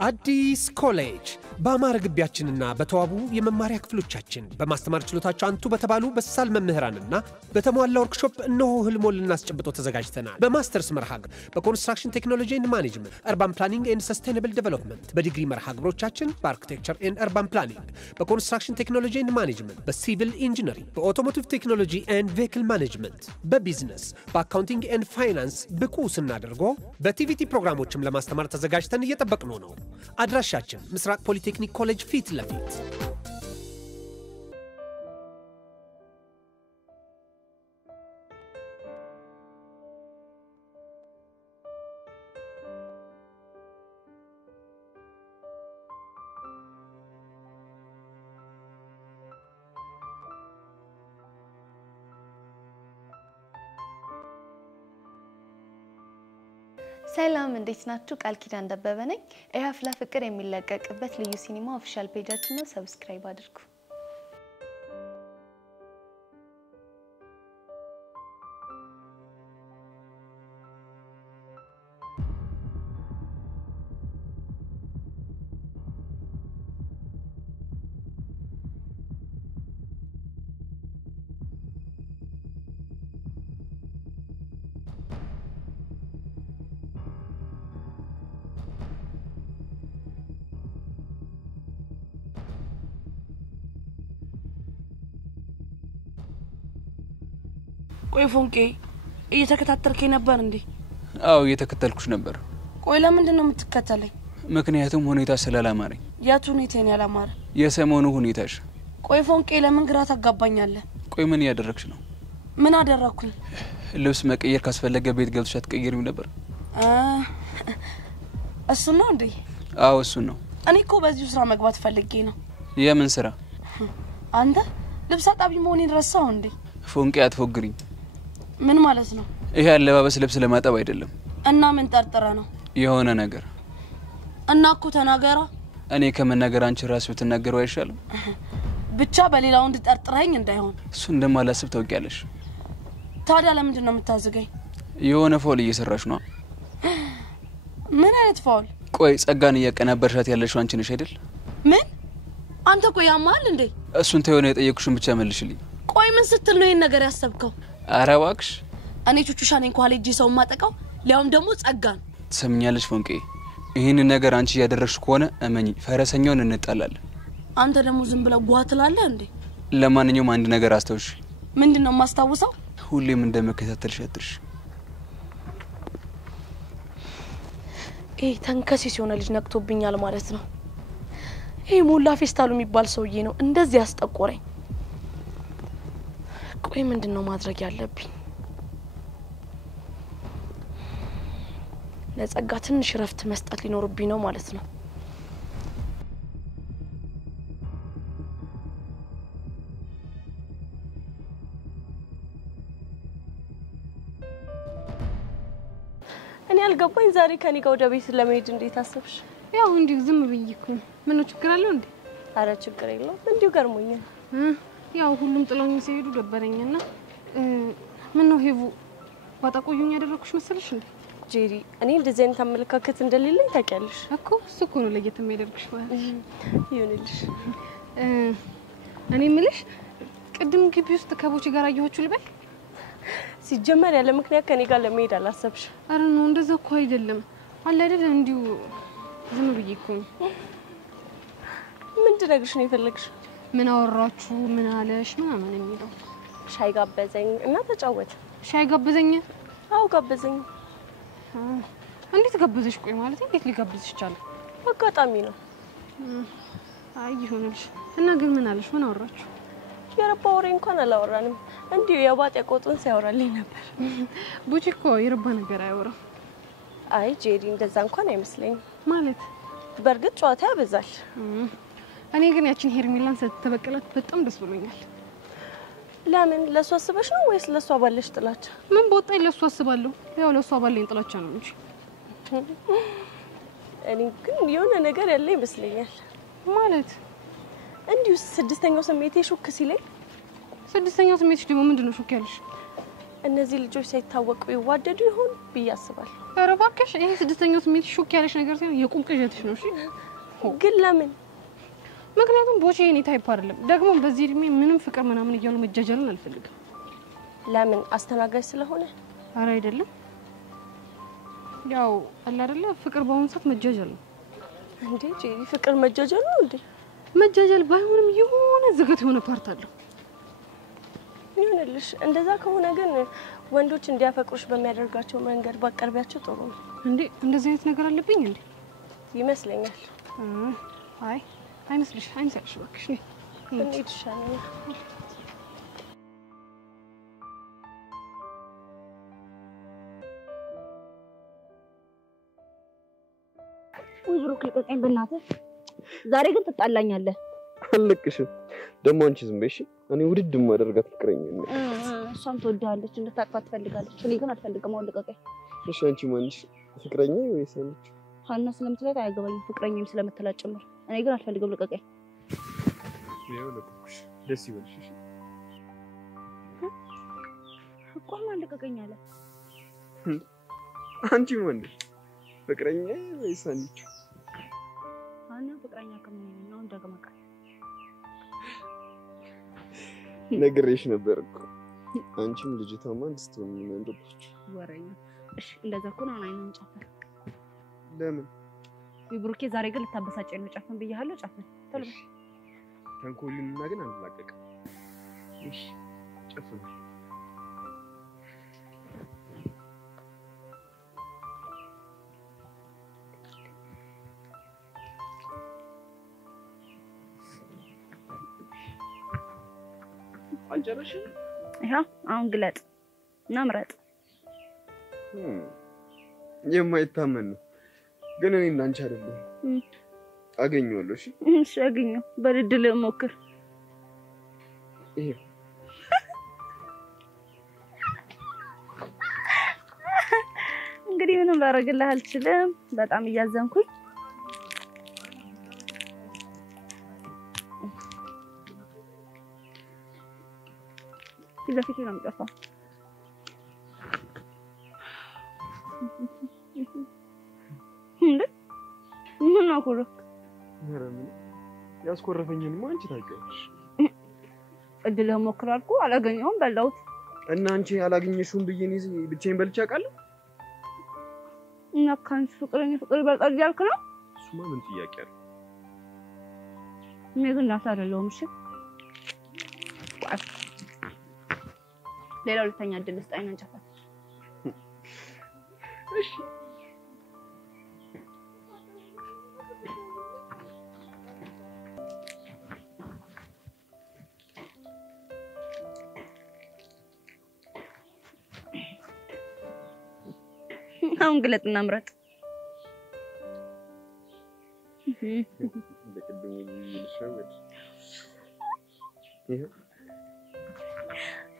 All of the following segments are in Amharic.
አዲስ ኮሌጅ በአማረ ግቢያችንና በተዋቡ የመማሪያ ክፍሎቻችን በማስተማር ችሎታቸው አንቱ በተባሉ በሳል መምህራንና በተሟላ ወርክሾፕ እነሆ ህልሞን ልናስጨብጦ ተዘጋጅተናል። በማስተርስ መርሃ ግብር በኮንስትራክሽን ቴክኖሎጂ ኤንድ ማኔጅመንት፣ አርባን ፕላኒንግ ኤንድ ሰስቴይነብል ዴቨሎፕመንት፣ በዲግሪ መርሃ ግብሮቻችን በአርኪቴክቸር ኤንድ አርባን ፕላኒንግ፣ በኮንስትራክሽን ቴክኖሎጂ ኤንድ ማኔጅመንት፣ በሲቪል ኢንጂነሪንግ፣ በኦቶሞቲቭ ቴክኖሎጂ ኤንድ ቬሂክል ማኔጅመንት፣ በቢዝነስ፣ በአካውንቲንግ ኤንድ ፋይናንስ ብቁ ስናደርጎ በቲቪቲ ፕሮግራሞችም ለማስተማር ተዘጋጅተን እየጠበቅነው ነው። አድራሻችን ምስራቅ ፖሊቴክኒክ ኮሌጅ ፊት ለፊት። ሰላም እንዴት ናችሁ? ቃል ኪዳን ደበበ ነኝ። የሀፍላ ፍቅር የሚለቀቅበት ልዩ ሲኒማ ኦፊሻል ፔጃችን ነው። ሰብስክራይብ አድርጉ። ቆይ ፎንቄ እየተከታተልከኝ ነበር እንዴ? አው እየተከታተልኩሽ ነበር። ቆይ ለምንድን ነው የምትከታተለኝ? ምክንያቱም ሁኔታ ስላላማረኝ። ያቱ ሁኔታን ያላማረ? የሰሞኑ ሁኔታሽ። ቆይ ፎንቄ ለምን ግራ ታጋባኛለህ? ቆይ ምን ያደረክሽ ነው? ምን አደረኩኝ? ልብስ መቀየር ካስፈለገ ቤት ገብተሽ አትቀይሪም ነበር? እሱ ነው እንዴ? አው እሱ ነው። እኔ እኮ በዚህ ስራ መግባት ፈልጌ ነው። የምን ስራ? አንተ ልብስ አጣቢ መሆኔን ረሳው እንዴ? ፎንቄ አትፎግሪኝ። ምን ማለት ነው? ይሄ አለባበስ ልብስ ለማጠብ አይደለም። እና ምን ጠርጥረ ነው? የሆነ ነገር። እና እኮ ተናገራ። እኔ ከመናገር አንቺ ራስሽ ብትናገሩ አይሻልም? ብቻ በሌላው እንድጠርጥረኝ እንዳይሆን። እሱ እንደማላስብ ታውቂያለሽ። ታዲያ ለምንድን ነው የምታዝገኝ? የሆነ ፎል እየሰራሽ ነው። ምን አይነት ፎል? ቆይ ጸጋን እያቀናበርሻት ያለሽው አንቺ ነሽ አይደል? ምን? አንተ ቆይ ያማል እንዴ? እሱን ተይው ነው የጠየቅኩሽን ብቻ መልሽልኝ። ቆይ ምን ስትል ነው ይሄን ነገር ያሰብከው? ኧረ እባክሽ። እኔ ቹቹሻ ነኝ ኳሌጅ ሰው ማጠቃው ሊያውም ደግሞ ጸጋን። ትሰምኛለሽ ፎንቄ? ይሄን ነገር አንቺ ያደረግሽ ከሆነ እመኚ ፈረሰኛውን እንጣላለን። አንተ ደግሞ ዝም ብለህ ጓትላለህ እንዴ? ለማንኛውም አንድ ነገር አስተውሽ። ምንድነው ማስተዋውሰው? ሁሌም እንደመከታተልሽ አትርሽ። ተንከሲስ የሆነ ልጅ ነክቶብኛል ማለት ነው። ይሄ ሞላ ፌስታሉ የሚባል ሰውዬ ነው እንደዚህ ያስጠቆረኝ። ቆይ ምንድነው ማድረግ ያለብኝ? ለጸጋ ትንሽ ረፍት መስጠት ሊኖርብኝ ነው ማለት ነው። እኔ አልገባኝ ዛሬ ከኔ ጋር ወደ ቤት ለመሄድ እንዴት አሰብሽ? ያው እንዲሁ ዝም ብዬኩ ምን ነው ችግር አለው እንዴ? አረ ችግር የለውም እንዲሁ ገርሞኛል። ያው ሁሉም ጥሎኝ ሲሄዱ ደበረኝና ምን ነው ሄቡ ባጣቆዩኝ ያደረኩሽ መሰለሽ እንዴ? ጄሪ እኔ እንደዚህ አይነት አመለካከት እንደሌለኝ ታውቂያለሽ እኮ። እሱ እኮ ነው ለየት የሚያደርግሽ ማለት ይሁንልሽ። እኔ ምልሽ ቅድም ግቢ ውስጥ ከቦቼ ጋር አየኋችሁ ልበል? ሲጀመር ያለ ምክንያት ከኔ ጋር ለመሄድ አላሰብሽ? አረ ነው እንደዛ እኮ አይደለም አለ አይደል እንዲሁ ዝም ብዬ እኮ። ምን ትነግርሽ ነው የፈለግሽ? ምን አወራችሁ ምን አለሽ ምናምን የሚለው። ሻይ ጋበዘኝ እና ተጫወተ። ሻይ ጋበዘኝ? አው ጋበዘኝ። እንዴት ጋበዘሽ? ቆይ ማለት እንዴት ሊጋብዝሽ ቻለ? አጋጣሚ ነው። አይ ይሁንልሽ። እና ግን ምን አለሽ? ምን አወራችሁ? የረባ ወሬ እንኳን አላወራንም። እንዲሁ የባጤ ቆጡን ሲያወራልኝ ነበር። ቡቺ እኮ የረባ ነገር አያወራም። አይ ጄሪ እንደዛ እንኳን አይመስለኝም። ማለት በርግጥ ጨዋታ ያበዛል። እኔ ግን ያቺን ሄርሚላን ስትበቀላት በጣም ደስ ብሎኛል። ለምን? ለሷ አስበሽ ነው ወይስ ለሷ ባለሽ ጥላቻ? ምን በወጣኝ ለሷ አስባለሁ። ያው ለሷ ባለኝ ጥላቻ ነው እንጂ። እኔ ግን የሆነ ነገር ያለ ይመስለኛል። ማለት እንዲሁ ስድስተኛው ስሜቴ ሹክ ሲለኝ። ስድስተኛው ስሜትሽ ደግሞ ምንድነው ሹክ ያለሽ? እነዚህ ልጆች ሳይታወቁ ይዋደዱ ይሆን ብዬ አስባለሁ። ኧረ እባክሽ ይሄ ስድስተኛው ስሜት ሾክ ያለሽ ነገር ሳይሆን የቁም ቅዠትሽ ነው። እሺ ግን ለምን? ምክንያቱም ቦቼ የኔ ታይፕ አይደለም። ደግሞ በዚህ እድሜ ምንም ፍቅር ምናምን እያሉ መጃጃልን አልፈልግም። ለምን? አስተናጋጅ ስለሆነ? ኧረ አይደለም። ያው አለ አይደለ ፍቅር በአሁኑ ሰዓት መጃጃል ነው። እንዴ ፍቅር መጃጃል ነው እንዴ? መጃጃል ባይሆንም የሆነ ዝገት የሆነ ፓርት አለው። ይሁንልሽ። እንደዛ ከሆነ ግን ወንዶች እንዲያፈቅሩሽ በሚያደርጋቸው መንገድ ባቀርቢያቸው ጥሩ ነው። እንዴ እንደዚህ አይነት ነገር አለብኝ እንዴ? ይመስለኛል። አይ አይመስልሽ? አይመስልሽ? እባክሽ ነይ እንዴት ይሻላል? ወይ ብሩክ ልቀቀኝ በእናትህ። ዛሬ ግን ትጣላኛለህ። አልለቅሽም። ደግሞ አንቺ ዝም በይሽ። እኔ ውድድ ማደርጋት ፍቅረኛ ነኝ። እሷም ትወዳለች፣ እንድታቅፋት ትፈልጋለች። እኔ ግን አልፈልግም። አሁን ልቀቀኝ። እሺ አንቺ ማንሽ ፍቅረኛ ወይስ አንቺ? ሀና ስለምትላት አያገባኝም፣ ፍቅረኛም ስለምትላት ጭምር። እኔ ግን አልፈልግም። ልቀቀኝ። ያው ለቁሽ ደስ ይበልሽ። እሺ እኮ ማን ልቀቀኝ አለ? አንቺ ማን ፍቅረኛ ወይስ አንቺ? ሀና ፍቅረኛ ከምን ነው እንደገመቀ ነግሬሽ ነበር እኮ አንቺም ልጅቷማ እንድትሆን ነው እንደባችሁ ወሬኛ። እሺ እንደዛ እኮ ነው። አይነን ጨፈን ለምን? ብሩኬ ዛሬ ግን ልታበሳጨኝ ነው። ጨፈን ብያለሁ። ጨፈን ቶሎ በል። ተንኮልና ግን አንላቀቅም። እሺ ጨፈን አልጨረሽም? ይሄው አሁን ግለጥ እና ምረጥ። የማይታመን ነው ግን እኔ እንዳንቺ አይደለም። አገኘዋለሁ። እሺ እሺ አገኘው። በድል ሞክር። ይሄ እንግዲህ ምንም ላደርግልህ አልችልም። በጣም እያዘንኩኝ ለፊት ነው የምጠፋው። እንዴ ምን አኮረፍ? ምንም ያስኮረፈኝንማ አንቺ ታውቂያለሽ። እድል ሞክር አልኩ፣ አላገኘሁም፣ በላሁት። እና አንቺ ያላገኘሽውን ብዬ እኔ ብቻዬን በልቼ አውቃለሁ? እና ካንቺ ፍቅር ይበልጣል እያልክ ነው? እሱማ ምን ጥያቄ አለ? እኔ ግን እናት አይደለሁም። እሺ ሌላ ሁለተኛ እድል ስጣኝ ነው ጨፈን። እሺ አሁን ግለጥና ምረጥ። በቅድሙ ይልሻወድ ይሄ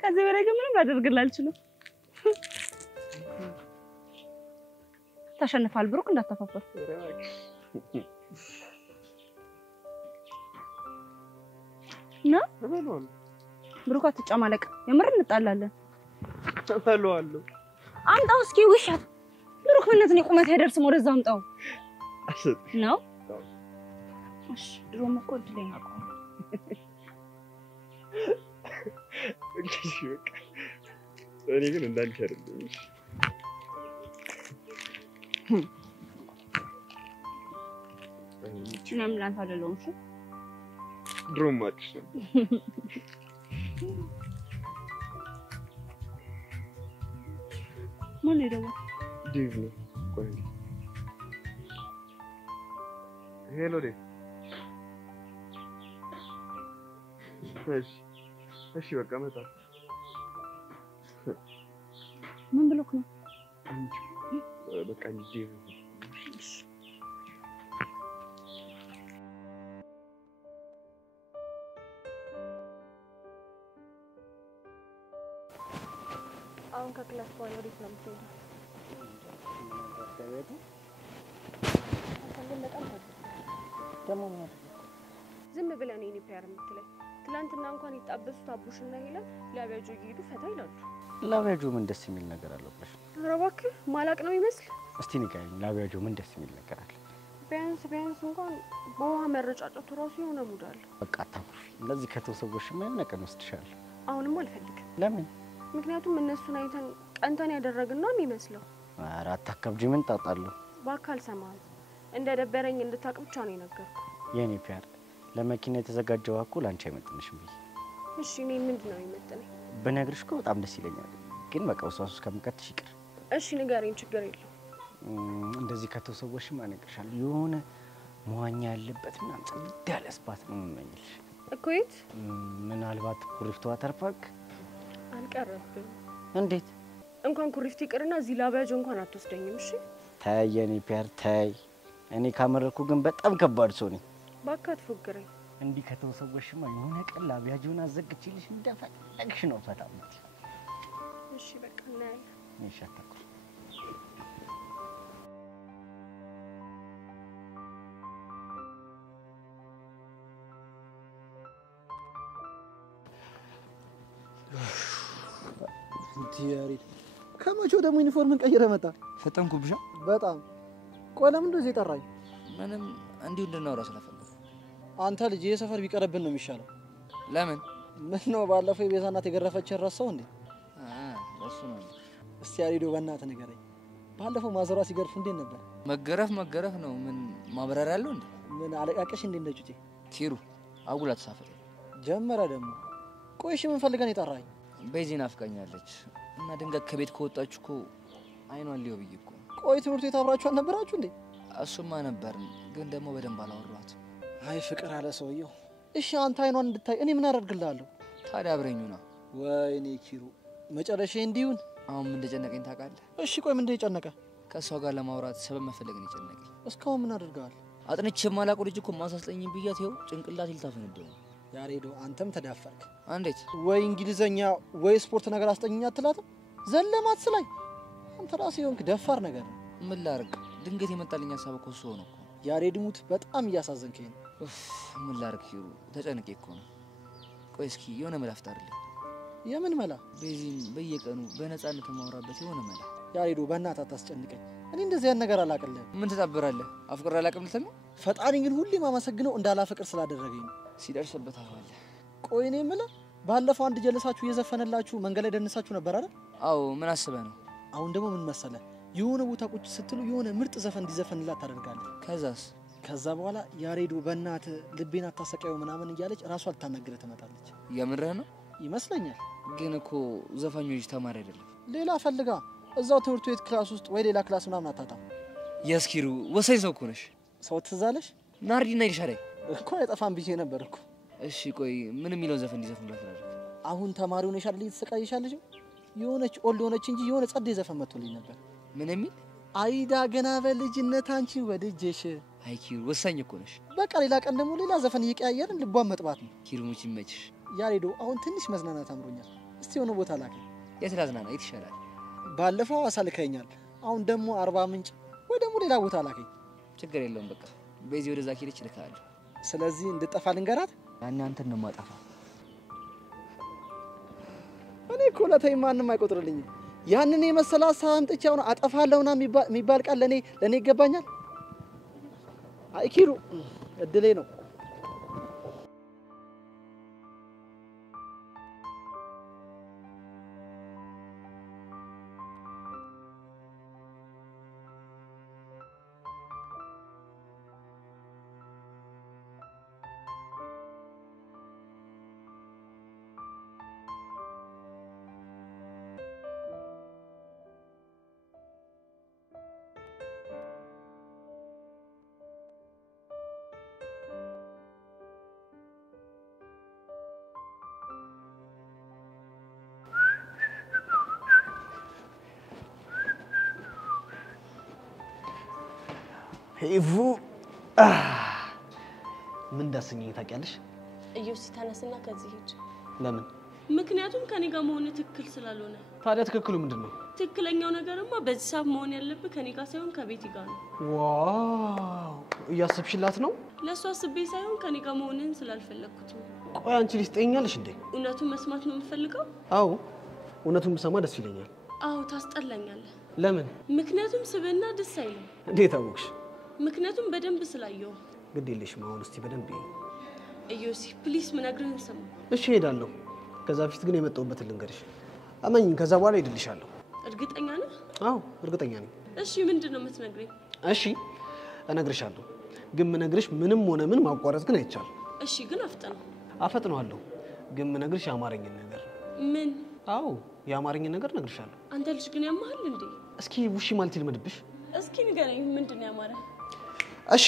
ከዚህ በላይ ግን ምንም ላደርግልህ አልችልም። ተሸንፋል ብሩክ፣ እንዳታፋፈር። ና ብሩክ አትጨማለቅ። የምር እንጣላለን። ተፈለዋለሁ። አምጣው እስኪ ውሻት ብሩክ ምንነት ነው ቁመት አይደርስም። ወደዛ አምጣው ነው። እሺ ድሮም እኮ እድለኛ ነው። እሺ በቃ እኔ ግን እንዳንቺ አይደለም። እሺ ምንም ላንተ አይደለም። እሺ ድሮም ማጭሽ ነው። ማን ይደውል? ዴቭ ነው። ቆይ ሄሎ ዴቭ። እሺ በቃ መጣ። ምን ብሎክ ነው? በቃ ዴቭ አሁን ከክላስ በኋላ ወዴት ነው የምትሄደው? ዝም ብለህ ነው ፕያር የምትለኝ? ትላንትና እንኳን ይጣበሱት አቡሽና ሄለን ላቢያጆ እየሄዱ ፈታ ይላሉ። ላቢያጆ ምን ደስ የሚል ነገር አለበት? ኧረ እባክህ ማላቅ ነው ይመስል። እስቲ ንገሪኝ፣ ላቢያጆ ምን ደስ የሚል ነገር አለ? ቢያንስ እንኳን በውሃ መረጫጨቱ ራሱ የሆነ ሙድ አለ። በቃ አታኩርፊ። እንደዚህ ከተሰቦሽ ምን ቀን ወስድሻለሁ? አሁንም አልፈልግም። ለምን? ምክንያቱም እነሱን አይተን ቀንተን ያደረግን ነው የሚመስለው። ኧረ አታከብጂ፣ ምን ጣጣለሁ? በአካል ሰማህ እንደ ደበረኝ እንድታቅ ብቻ ነው የነገርኩ። የኔ ፒያር ለመኪና የተዘጋጀው አኩ ላንቺ አይመጥንሽም ብዬ። እሺ እኔ ምንድነው የሚመጥነኝ? በነገርሽ እኮ በጣም ደስ ይለኛል፣ ግን በቃ ወስዋስ ከምከትሽ ይቅር። እሺ ንገረኝ፣ ችግር የለም። እንደዚህ ከተሰቦሽ ማነቅሻለሁ። የሆነ መዋኛ ያለበት ምናምን ጽድት ያለ ስፓት ነው የምመኝልሽ እኮ። የት? ምናልባት ኩሪፍቱ ዋተር ፓርክ። አልቀረብም። እንዴት? እንኳን ኩሪፍቱ ይቅርና እዚህ ላቢያጆ እንኳን አትወስደኝም። እሺ ተይ የኔ ፒያር ተይ። እኔ ካመረኩ ግን በጣም ከባድ ሰው ነኝ። እባክህ አትፎግረኝ። እንዲህ ከተሰቦሽማ የሆነ ቀን ላቢያጆን አዘግቼልሽ እንደፈለግሽ ነው ፈታ የምትይው። እሺ በቃ እናያለን። እሺ አታኩሪ። ዲያሪድ ከመቼው ደግሞ ዩኒፎርምን ቀይረ መጣ? ፈጠንኩብሻ በጣም። ቆይ ለምን እንደዚህ ጠራኝ? ምንም እንዲሁ እንድናወራ ስለፈለኩ። አንተ ልጅ የሰፈር ቢቀርብን ነው የሚሻለው። ለምን? ምን ነው ባለፈው የቤዛ እናት የገረፈችን ረሳው እንዴ? እሱ ነው። እስቲ ያሪዶ በእናትህ ንገረኝ፣ ባለፈው ማዘሯ ሲገርፍ እንዴት ነበር? መገረፍ ነው። ምን ማብራሪያ አለው እንዴ? ምን አለቃቀሽ እንዴ እንደ ጩጬ? ኪሩ አጉላ ተሳፈረ ጀመረ ደግሞ። ቆይ እሺ ምን ፈልገን የጠራኝ? ቤዚን አፍቃኛለች እና ድንገት ከቤት ከወጣች እኮ አይኗን ሊው ብዬ እኮ። ቆይ ትምህርት ቤት አብራችሁ አልነበራችሁ እንዴ? እሱማ ነበርን፣ ግን ደግሞ በደንብ አላወራኋትም። አይ ፍቅር አለ ሰውየው። እሺ አንተ አይኗን እንድታይ እኔ ምን አደርግልሃለሁ? ታዲያ አብረኙ ነው። ወይኔ ኪሩ መጨረሻ እንዲሁን። አሁን ምን እንደጨነቀኝ ታውቃለህ? እሺ ቆይ ምን እንደጨነቀ? ከሷ ጋር ለማውራት ሰበብ መፈለግን የጨነቀኝ። እስካሁን ምን አድርገሃል? አጥንቼ የማላውቀው ልጅ እኮ ማሳስለኝ ብያት ይኸው ጭንቅላት ልታፈነደው። ያሬዶ አንተም ተዳፈርክ። እንዴት? ወይ እንግሊዘኛ ወይ ስፖርት ነገር አስጠኝኛ አትላትም? ዘለማት ስላይ አንተ ራስህ የሆንክ ደፋር ነገር ነው። ምን ላድርግ? ድንገት የመጣልኝ ሀሳብ እኮ እሱ ሆነ እኮ። ያሬድ ሙት በጣም እያሳዘንከኝ ነው። ምን ላድርግ ኪሩ፣ ተጨንቄ እኮ ነው። ቆይ እስኪ የሆነ መላ ፍጠርልኝ። የምን መላ? ቤዚን በየቀኑ በነፃነት የማወራበት የሆነ መላ። ያሬዶ በእናትህ አታስጨንቀኝ። እኔ እንደዚህ ያን ነገር አላቅልህም። ምን ትጣብራለህ? አፍቅሬ አላቅም ልትል ነው? ፈጣሪ ግን ሁሌም አመሰግነው እንዳላፈቅር ስላደረገኝ ነው። ሲደርስበት አዋለ። ቆይ እኔ የምልህ ባለፈው አንድ ጀለሳችሁ እየዘፈነላችሁ መንገድ ላይ ደንሳችሁ ነበር አይደል? አዎ። ምን አስበህ ነው? አሁን ደግሞ ምን መሰለህ፣ የሆነ ቦታ ቁጭ ስትሉ የሆነ ምርጥ ዘፈን እንዲዘፈንላት ታደርጋለህ። ከዛስ? ከዛ በኋላ ያሬዶ በእናትህ ልቤን አታሰቃየው ምናምን እያለች ራሷ ልታናግረህ ትመጣለች። የምርህ ነው? ይመስለኛል። ግን እኮ ዘፋኙ ልጅ ተማሪ አይደለም። ሌላ ፈልጋ እዛው ትምህርት ቤት ክላስ ውስጥ ወይ ሌላ ክላስ ምናምን አታጣም። የስኪሩ ወሳኝ ሰው እኮ ነሽ። ሰው ትዝ አለሽ? ናርዲና ይልሻለኝ እኮ አይጠፋም ብዬ ነበር እኮ። እሺ ቆይ ምን የሚለውን ዘፈን እንዲዘፍንላት አደረግ? አሁን ተማሪው ነሽ አይደል እየተሰቃየሻለሽ? የሆነች ኦልድ ሆነች እንጂ የሆነ ጸዴ ዘፈን መጥቶልኝ ነበር። ምን የሚል? አይዳ ገና በልጅነት አንቺ ወድጄሽ። አይ ኪሩ ወሳኝ እኮ ነሽ። በቃ ሌላ ቀን ደግሞ ሌላ ዘፈን እየቀያየርን ልቧን መጥባት ነው። ኪሩ ሙች ይመችሽ። ያሬዶ አሁን ትንሽ መዝናናት አምሮኛል። እስቲ የሆነ ቦታ ላከኝ። የት ላዝናና? የት ይሻላል? ባለፈው ሐዋሳ ልከኸኛል። አሁን ደግሞ አርባ ምንጭ ወይ ደግሞ ሌላ ቦታ ላከኝ። ችግር የለውም በቃ በዚህ ወደዛ ኪልች ልካለሁ። ስለዚህ እንድጠፋ ልንገራት? ያኔ አንተን ነው የማጠፋ። እኔ እኮ ለተይ ማንም አይቆጥርልኝም። ያንን የመሰለ ሀሳብ አምጥቼ አሁን አጠፋለሁና የሚባል ቃል ለኔ ይገባኛል? አይ ኪሩ እድሌ ነው። ሄቡ ምን እንዳሰኘኝ ታውቂያለሽ? እዮሲ ተነስና ከዚህ ሂድ። ለምን? ምክንያቱም ከኔ ጋር መሆን ትክክል ስላልሆነ። ታዲያ ትክክሉ ምንድነው? ትክክለኛው ነገርማ በዚህ ሰዓት መሆን ያለበት ከኔ ጋር ሳይሆን ከቤቲ ጋር ነው። ዋው እያሰብሽላት ነው? ለሷ አስቤ ሳይሆን ከኔ ጋር መሆንን ስላልፈለኩት ነው። ቆይ አንቺ ልጅ ትጠይኛለሽ እንዴ? እውነቱን መስማት ነው የምፈልገው? አዎ እውነቱን ብሰማ ደስ ይለኛል። አዎ ታስጠላኛለህ። ለምን? ምክንያቱም ስብዕና ደስ አይልም። እንዴት አወቅሽ? ምክንያቱም በደንብ ስላየው። ግድ የለሽም አሁን እስቲ በደንብ ይይ። እዮሲ ፕሊስ ምነግርህን ስማ። እሺ እሄዳለሁ። ከዛ በፊት ግን የመጣሁበትን ልንገርሽ። አመኝኝ ከዛ በኋላ እሄድልሻለሁ። እርግጠኛ ነህ? አዎ እርግጠኛ ነኝ። እሺ ምንድነው የምትነግረኝ? እሺ እነግርሻለሁ። ግን ምነግርሽ ምንም ሆነ ምን ማቋረጥ ግን አይቻልም። እሺ ግን አፍጥነው። አፈጥነዋለሁ። ግን ምነግርሽ የአማርኝን ነገር። ምን? አዎ የአማርኝን ነገር እነግርሻለሁ። አንተ ልጅ ግን ያማሃል እንዴ? እስኪ ውሺ ማለት ይልመድብሽ። እስኪ ንገረኝ ምንድነው ያማረ? እሺ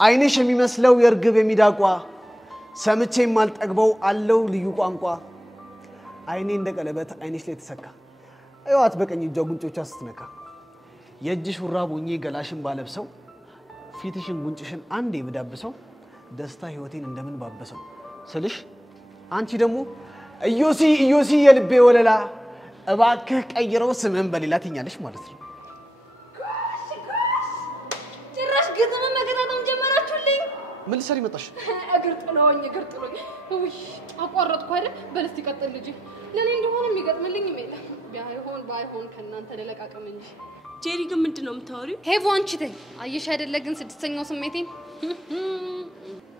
አይንሽ የሚመስለው የርግብ የሚዳቋ ሰምቼ የማልጠግበው አለው ልዩ ቋንቋ አይኔ እንደ ቀለበት አይንሽ ላይ ተሰካ አይዋት በቀኝ እጇ ጉንጮቿ ስትነካ የእጅሽ ሹራብ ሆኜ ገላሽን ባለብሰው ፊትሽን ጉንጭሽን አንዴ ብዳብሰው ደስታ ህይወቴን እንደምን ባበሰው ስልሽ አንቺ ደግሞ እዮሲ እዮሲ የልቤ ወለላ እባክህ ቀይረው ስምን በሌላ ትኛለሽ ማለት ነው። ጭራሽ ግጥም መገጣጠም ጀመራችሁልኝ። ምን ልትሰሪ መጣሽ? እግር ጥሎኝ ውይ አቋረጥኩ አይደል? በል እስቲ ቀጥል ልጅ። ለኔ እንደሆነ የሚገጥምልኝ የለም። ባይሆን ከእናንተ ለለቃቀም እንጂ። ጄሪ ግን ምንድነው የምታወሪው? ሄቮ አንቺ ተይ። አየሽ አይደለ ግን ስድስተኛው ስሜቴን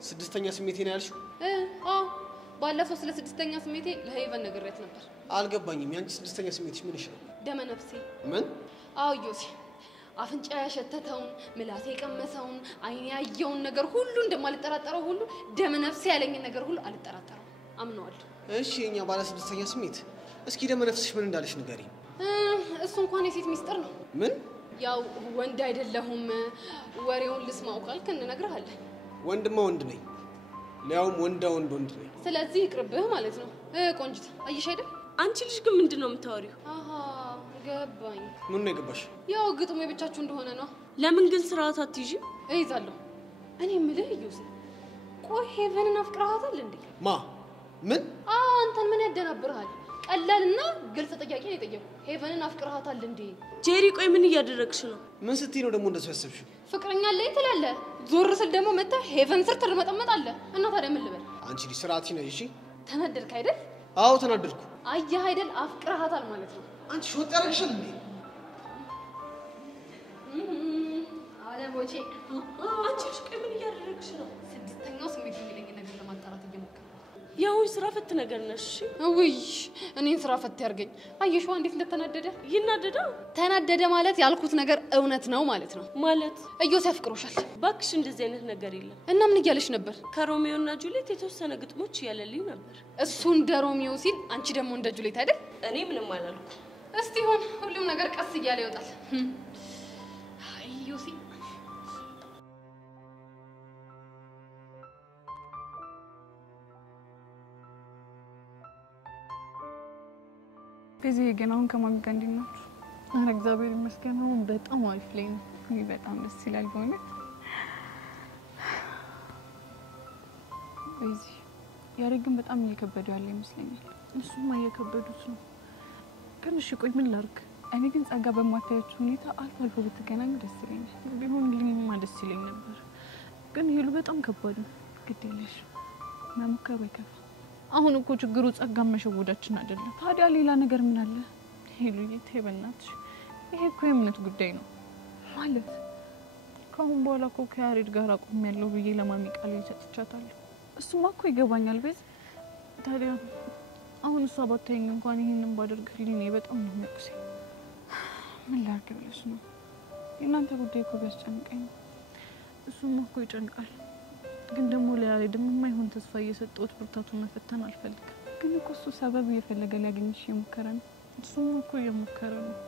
ስድስተኛ ስሜቴን ያልሽው? አዎ ባለፈው ስለ ስድስተኛ ስሜቴ ለሄቨን ነግሬያት ነበር። አልገባኝም። ያንቺ ስድስተኛ ስሜትሽ ምንሽ ነው? ደመ ነፍሴ። ምን? አዎ ዮሲ አፍንጫ ያሸተተውን ምላሴ የቀመሰውን አይኔ ያየውን ነገር ሁሉ እንደማልጠራጠረው ሁሉ ደመ ነፍሴ ያለኝን ነገር ሁሉ አልጠራጠረው አምነዋለሁ። እሺ የኛ ባለ ስድስተኛ ስሜት እስኪ ደመ ነፍስሽ ምን እንዳለሽ ንገሪኝ። እሱ እንኳን የሴት ሚስጥር ነው። ምን? ያው ወንድ አይደለሁም ወሬውን ልስማው ካልክ እንነግርሃለን። ወንድማ ወንድ ነኝ ሊያውም ወንድ ነኝ። ስለዚህ ይቅርብህ ማለት ነው። ቆንጅት አየሽ አይደል? አንቺ ልጅ ግን ምንድነው የምታወሪው? አሃ ገባኝ። ምን ነው የገባሽ? ያው ግጥሙ የብቻችሁ እንደሆነ ነው። ለምን ግን ስርዓት አትይዥ? እይዛለሁ። እኔ የምልህ ዩሲ ቆይ ሄቨንን አፍቅረሃታል እንዴ? ማ? ምን? አንተን ምን ያደናብርሃል? ቀላልና ግልጽ ጥያቄ ነው የጠየቁ። ሄቨንን አፍቅረሃታል እንዴ? ጄሪ ቆይ ምን እያደረግሽ ነው? ምን ስትይ ነው ደግሞ እንደሱ ያሰብሽው? ፍቅረኛ አለኝ ትላለህ። ዞር ስል ደግሞ መጥተህ ሄቨን ስር ትርመጠመጣለህ። እና ታዲያ ምን ልበል? አንቺ ልጅ ስርዓት ነሽ። እሺ ተናደድክ አይደል? አዎ ተናደድኩ። አየህ አይደል? አፍቅረሃታል ማለት ነው። አንቺ ሾጥ ያደርግሻል እንዴ? አለሞቼ አንቺ ልጅ ቆይ ምን እያደረግሽ ነው? ስድስተኛው ስሜት የሚለኝ ነገር ለማጣራት እየሞከርኩ። ያው ስራ ፈት ነገር ነሽ። ውይ እኔን ስራ ፈት ያርገኝ። አየሽዋ እንዴት እንደተናደደ። ይናደዳ? ተናደደ ማለት ያልኩት ነገር እውነት ነው ማለት ነው። ማለት እዮስ ያፍቅሮሻል። ባክሽ እንደዚህ አይነት ነገር የለም። እና ምን እያለሽ ነበር? ከሮሚዮ እና ጁሊየት የተወሰነ ግጥሞች እያለልኝ ነበር። እሱ እንደ ሮሚዮ ሲል አንቺ ደግሞ እንደ ጁሊየት አይደል? እኔ ምንም አላልኩ። እስቲ ይሁን ሁሉም ነገር ቀስ እያለ ይወጣል። አይ ዮሲ በዚህ ግን አሁን ከማን ጋር እንዴት ናችሁ? አረ እግዚአብሔር ይመስገን አሁን በጣም አሪፍ ላይ ነው። ይሄ በጣም ደስ ይላል በእውነት። በዚህ ያሬ ግን በጣም እየከበደው ያለ ይመስለኛል። እሱማ እየከበዱት ነው። ግን እሺ ቆይ ምን ላድርግ? እኔ ግን ጸጋ በማታያችሁ ሁኔታ አልፎ አልፎ ብትገናኙ ደስ ይለኛል። ቢሆንልኝማ ደስ ይለኝ ነበር። ግን ሄሉ በጣም ከባድ ነው። ግድ የለሽ መሞከሩ አይከፋም። አሁን እኮ ችግሩ ጸጋን መሸወዳችን አይደለም። ታዲያ ሌላ ነገር ምን አለ? ሄሉዬ ተይ በእናትሽ። ይሄ እኮ የእምነት ጉዳይ ነው ማለት ከአሁን በኋላ እኮ ከያሬድ ጋር አቁሜያለሁ ብዬ ለማሚ ቃል ሰጥቻታለሁ። እሱማ እኮ ይገባኛል። ቤዝ ታዲያ አሁን እሷ ባታየኝ እንኳን ይሄንን ባደርግልኝ በጣም ነው የሚያቅሰኝ። ምን ላድርግ ብለሽ ነው? የእናንተ ጉዳይ እኮ ቢያስጨንቀኝ እሱማ እኮ ይጨንቃል። ግን ደግሞ ለያሬድም የማይሆን ተስፋ እየሰጠሁት ብርታቱን መፈተን አልፈልግም። ግን እኮ እሱ ሰበብ እየፈለገ ሊያገኝሽ እየሞከረ ነው። እሱማ እኮ እየሞከረ ነው።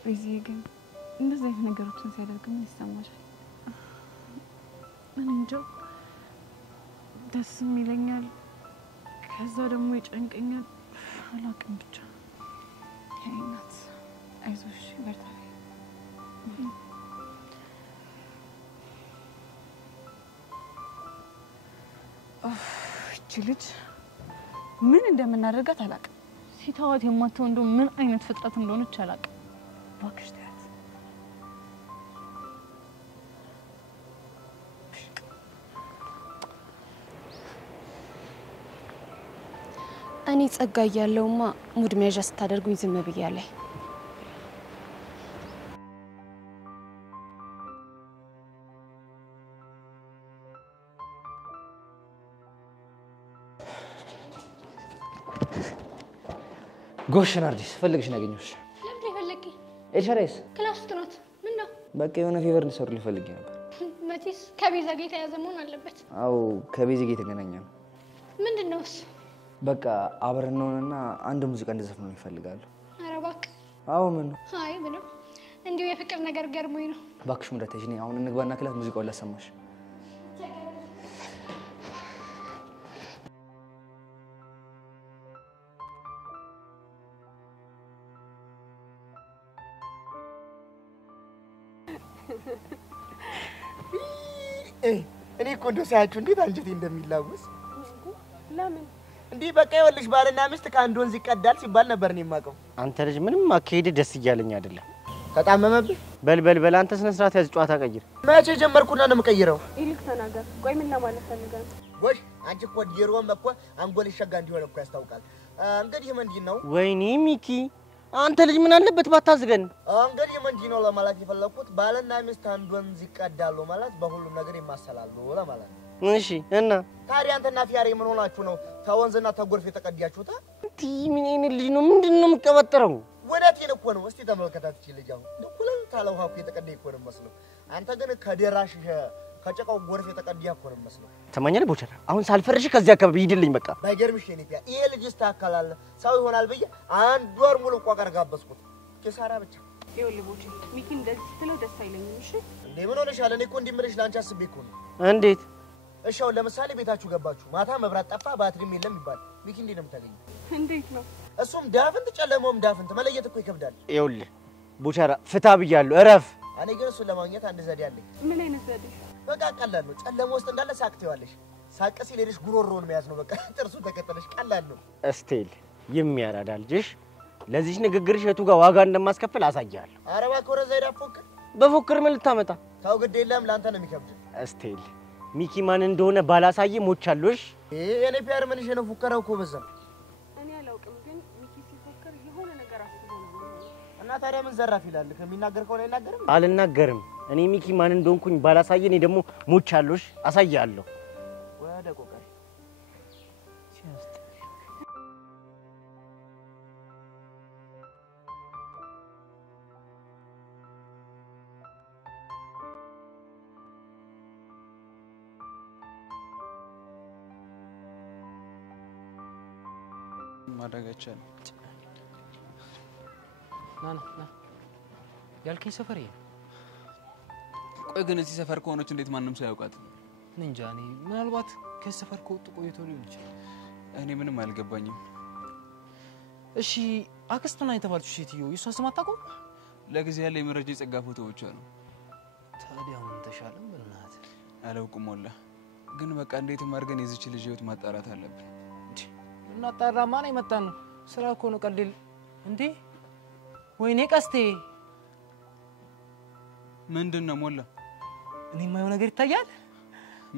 በዚህ ግን እንደዚህ አይነት ነገሮችን ሲያደርግ ምን ይሰማሻል? እኔ እንጃ ደስም ይለኛል፣ ከዛ ደግሞ ይጨንቀኛል። አላውቅም ብቻ። የኔ እናት አይዞሽ በርታ። እቺ ልጅ ምን እንደምናደርጋት አላውቅም። ሲታዋት የማተው እንደው ምን አይነት ፍጥረት እንደሆነች አላውቅም። እባክሽ ተያት። እኔ ጸጋ እያለውማ ሙድ መያዣ ስታደርጉኝ ዝም ብያለሁ። ጎሽ ናርዲስ ፈልግሽ ናገኘሽ ለምን ይፈልጊ ኤልሻዳይስ ክላስ ውስጥ ናት ምን ነው በቃ የሆነ ፌቨር እንድሰሩልኝ ፈልጌ ነበር መቼስ ከቤዛ ጋር የተያዘ መሆን አለበት አው ከቤዛ ጋር የተገናኘ ነው ምንድነው እሱ በቃ አብረን ነውና አንድ ሙዚቃ እንደዘፍነው ይፈልጋሉ ኧረ እባክህ አው ምን ነው አይ ምንም እንዲሁ የፍቅር ነገር ገርሞኝ ነው እባክሽ ምረተሽ ነኝ አሁን እንግባና ክላስ ሙዚቃውን ላሰማሽ እኔ እኮ እንደው ሳያችሁ እንዴት አንጀቴ እንደሚላወስ ለምን እንዴ በቃ ይኸውልሽ ባልና ሚስት ከአንድ ወንዝ ይቀዳል ሲባል ነበር እኔ የማውቀው አንተ ልጅ ምንም አካሄድ ደስ እያለኝ አይደለም ተጣመመብህ በል አንተ ስነ ስርዓት ያዝ ጨዋታ ቀይር መቼ ጀመርኩና ነው የምቀይረው ይልቅ ተናገር ቆይ ምን ለማለት ፈልጋለህ ጎሽ አንቺ እኮ ዲሮም እኮ አንጎል ይሸጋ እንዲሆን እኮ ያስታውቃል እንግዲህ ምንድን ነው ወይኔ ሚኪ አንተ ልጅ ምን አለበት ባታዝገን እንግዲህ ምንድን ነው ለማለት የፈለኩት ባልና ሚስት አንድ ወንዝ ይቀዳሉ ማለት በሁሉም ነገር ይማሰላሉ ለማለት እሺ እና ታዲያ አንተና ፊያሬ ምን ሆናችሁ ነው ተወንዝና ተጎርፍ የተቀዳችሁታ እንዴ ምን አይነት ልጅ ነው ምንድነው የምትቀበጥረው ወዳቴን እኮ ነው እስቲ ተመልከታት እቺ ልጅ አሁን ለኩለን ታለው ሀኩ የተቀዳ እኮ ነው መስሎ አንተ ግን ከደራሽ ከጨቃው ጎርፍ የተቀዳ እኮ ነው መስሎ ተማኛለ ቦቸራ አሁን ሳልፈርሽ ከዚህ አካባቢ ሂድልኝ በቃ ባይገርምሽ የኔ ፊያ ይሄ ልጅ ይስተካከላል ሰው ይሆናል ብዬ አንድ ወር ሙሉ ቋቀር ጋበስኩት ኪሳራ ብቻ ይኸውልህ ቦቼ ሚኪ እንደዚህ ስትለው ደስ አይለኝም እሺ እንዴ ምን ሆነሻል እኔ እኮ እንዲምልሽ ላንቺ አስቤ እኮ ነው እንዴት እሺ አሁን ለምሳሌ ቤታችሁ ገባችሁ ማታ መብራት ጠፋ ባትሪም የለም ይባል ሚኪ እንዴት ነው የምታገኘው እንዴት ነው እሱም ዳፍንት ጨለማውም ዳፍንት መለየት እኮ ይከብዳል ይኸውልህ ቦቸራ ፍታ ብያለሁ እረፍ እኔ ግን እሱን ለማግኘት አንድ ዘዴ አለኝ ምን አይነት ዘዴ በቃ ቀላል ነው ጨለማ ውስጥ እንዳለ ሳቅቴዋለሽ ሳቅ ሲል ሄደሽ ጉሮሮውን መያዝ ነው በቃ ጥርሱ ተከተለሽ ቀላል ነው እስቴል የሚያራዳ ልጅሽ ለዚህ ንግግርሽ የቱ ጋር ዋጋ እንደማስከፍል አሳያለሁ ኧረ እባክህ ወረዛ ሄዳ ፎክር በፎክር ምን ልታመጣ ታው ግድ የለም ላንተ ነው የሚከብድ እስቴል ሚኪ ማን እንደሆነ ባላሳየ ሞቻለሽ እኔ ፒያር ምን ነው ፉከራው እኮ በዛ እኔ አላውቅም ግን ሚኪ ሲፎክር የሆነ ነገር አስቦ ነው እና ታዲያ ምን ዘራፍ ይላል ከሚናገር ከሆነ አይናገርም አልናገርም እኔ ሚኪ ማን እንደሆንኩኝ ባላሳየ እኔ ደግሞ ሞቻለሽ አሳያለሁ ወደ ቆቀር ማዳጋቻል ና ያልከኝ ሰፈር ይሄ ቆይ ግን እዚህ ሰፈር ከሆነች እንዴት ማንንም ሰው ያውቃት እንጃ እኔ ምናልባት ከሰፈር ከወጡ ቆይቶ ሊሆን ይችላል እኔ ምንም አልገባኝም እሺ አክስትና የተባለች ሴትዮ የሷ ስም አታውቀው ለጊዜ ያለ የመረጃ የጸጋ ፎቶዎች አሉ ታዲያ ምን ተሻለም በእናት አላውቅም ወላ ግን በቃ እንዴትም አድርገን የዚች ልጅ ህይወት ማጣራት አለብን እና ታራማ ነው የመጣን ነው ስራ እኮ ነው ቀልል እንዴ ወይኔ ቀስቴ ምንድነው ሞላ እኔ ማየው ነገር ይታያል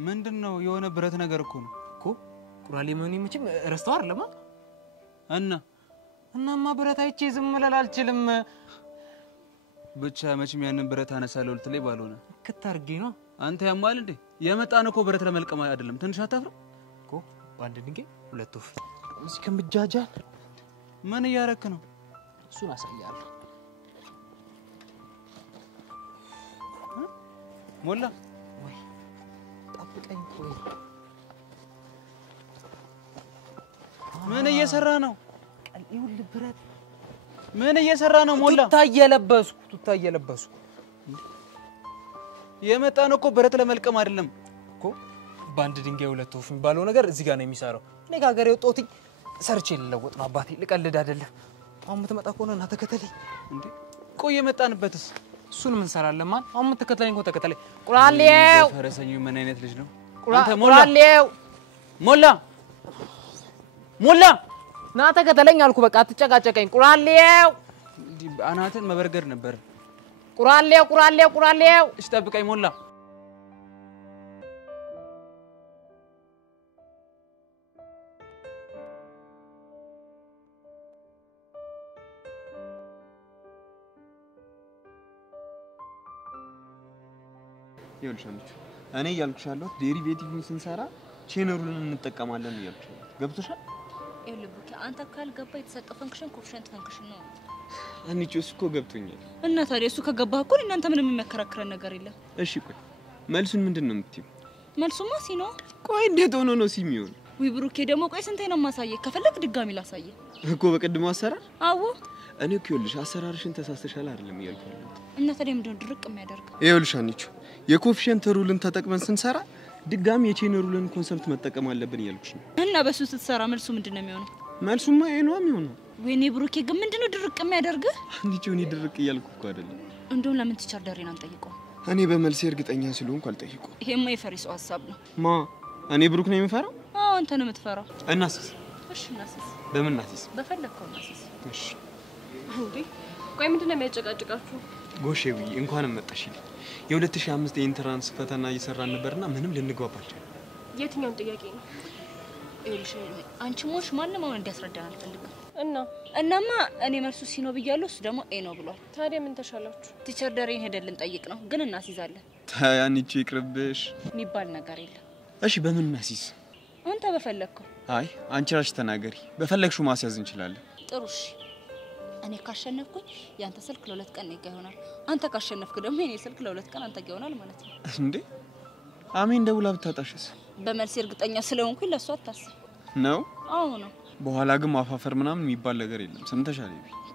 ምንድነው የሆነ ብረት ነገር እኮ ነው እኮ ቁራሌ ምን ይመችም ረስተው አይደለም እናማ ብረት አይቼ ዝም ልል አልችልም ብቻ መቼም ያንን ብረት አነሳለሁ ልትለይ ባልሆነ ከታርጌ ነው አንተ ያማል እንዴ የመጣን እኮ ብረት ለመልቀም አይደለም ትንሽ አታፍር እኮ ባንድ ድንጋይ ሁለት ወፍ እስኪ ከምጃጃል ምን እያረክ ነው እሱን አሳያለሁ ሞላ ወይ ጠብቀኝ ቆይ ምን እየሰራ ነው ቀልዩል ብረት ምን እየሰራ ነው ሞላ ቱታ እየለበስኩ የመጣን እኮ ብረት ለመልቀም አይደለም እኮ ባንድ ድንጋይ ሁለት ወፍ የሚባለው ነገር እዚህ ጋር ነው የሚሰራው እኔ ጋር የወጣሁት ሰርቼ ልለወጥ ነው አባቴ ልቀልድ አይደለም አሁን የምትመጣ ከሆነ እና ተከተለኝ እንዴ ቆይ የመጣንበትስ እሱን ምን ሰራለን ማን አሁን የምትከተለኝ እኮ ተከተለኝ ቁራሌው ፈረሰኛው ምን አይነት ልጅ ነው አንተ ቁራሌው ሞላ ና ተከተለኝ አልኩ በቃ አትጨቃጨቀኝ ቁራሌው አናትን መበርገር ነበር ቁራሌው እሺ ጠብቀኝ ሞላ ይኸውልሽ እኔ እያልኩሽ ያለሁት ዴሪቬቲቭን ስንሰራ ቼነሩን እንጠቀማለን እያልኩሽ ገብቶሻል? ይልብክ አንተ ካልገባ የተሰጠው ፈንክሽን ኮፊሸንት ፈንክሽን ነው። አንቺ እኮ ገብቶኛል። እና ታዲያ እሱ ከገባህ እኮ እናንተ ምንም የሚያከራክረን ነገር የለም። እሺ ቆይ መልሱን ምንድነው የምትይው? መልሱማ ሲ ነው። ቆይ እንዴት ሆኖ ነው ሲ የሚሆን? ወይ ብሩኬ ደግሞ ቆይ ስንቴ ነው ማሳየህ? ከፈለክ ድጋሚ ላሳየህ እኮ በቀድሞ አሰራር። አዎ እኔ እኮ ይኸውልሽ አሰራርሽን ተሳስተሻል አይደለም እያልኩኝ ነው። እና ታዲያ ምንድነው ድርቅ የሚያደርግ? ይኸውልሽ አንቺ የኮፊሸንት ሩልን ተጠቅመን ስንሰራ ድጋሚ የቼን ሩልን ኮንሰፕት መጠቀም አለብን እያልኩሽ ነው። እና በሱ ስትሰራ መልሱ ምንድነው የሚሆነው? መልሱማ ይሄ ነው የሚሆነው። ወይኔ ብሩኬ ግን ምንድነው ድርቅ የሚያደርግ? አንቺ እኔ ድርቅ እያልኩ እኮ አይደለም። እንደውም ለምን ቲቸር ደሬን አንጠይቀው? እኔ በመልሴ እርግጠኛ ስለሆንኩ አልጠይቀው። ይሄማ የፈሪስ ሐሳብ ነው። ማ እኔ ብሩክ ነው የምፈራው? አዎ አንተ ነው የምትፈራው። እናስስ? እሺ እናስስ። በምን እናስስ? በፈለከው እናስስ። እሺ እንዴ ቆይ ምንድነው የሚያጨቃጭቃችሁ? ጎሼዊ እንኳን መጣሽልኝ። የ2005 የኢንትራንስ ፈተና እየሰራን ነበርና ምንም ልንግባባቸው። የትኛውን ጥያቄ ነው? እልሽ አንቺ ሞሽ ማንንም አሁን እንዲያስረዳን አልፈልግም። እናማ እኔ መልሱ ሲ ነው ብያለሁ፣ እሱ ደግሞ ኤ ነው ብሏል። ታዲያ ምን ተሻላችሁ? ቲቸር ደሬን ሄደን ልንጠይቅ ነው፣ ግን እናስይዛለን። ታያንቺ ይቅርብሽ የሚባል ነገር የለም። እሺ በምን እናስይዝ? አንተ በፈለግከው። አይ አንቺ ራስሽ ተናገሪ። በፈለግሽው ማስያዝ እንችላለን። ጥሩ እሺ። እኔ ካሸነፍኩኝ ያንተ ስልክ ለ2 ቀን ነገ ይሆናል። አንተ ካሸነፍክ ደግሞ የኔ ስልክ ለ2 ቀን አንተ ጋር ይሆናል ማለት ነው። እንዴ አሜን ደውላ ብታጣሽስ? በመልስ እርግጠኛ ስለሆንኩኝ ለሷ አታስብ ነው። አዎ ነው። በኋላ ግን ማፋፈር ምናምን የሚባል ነገር የለም። ሰምተሻል?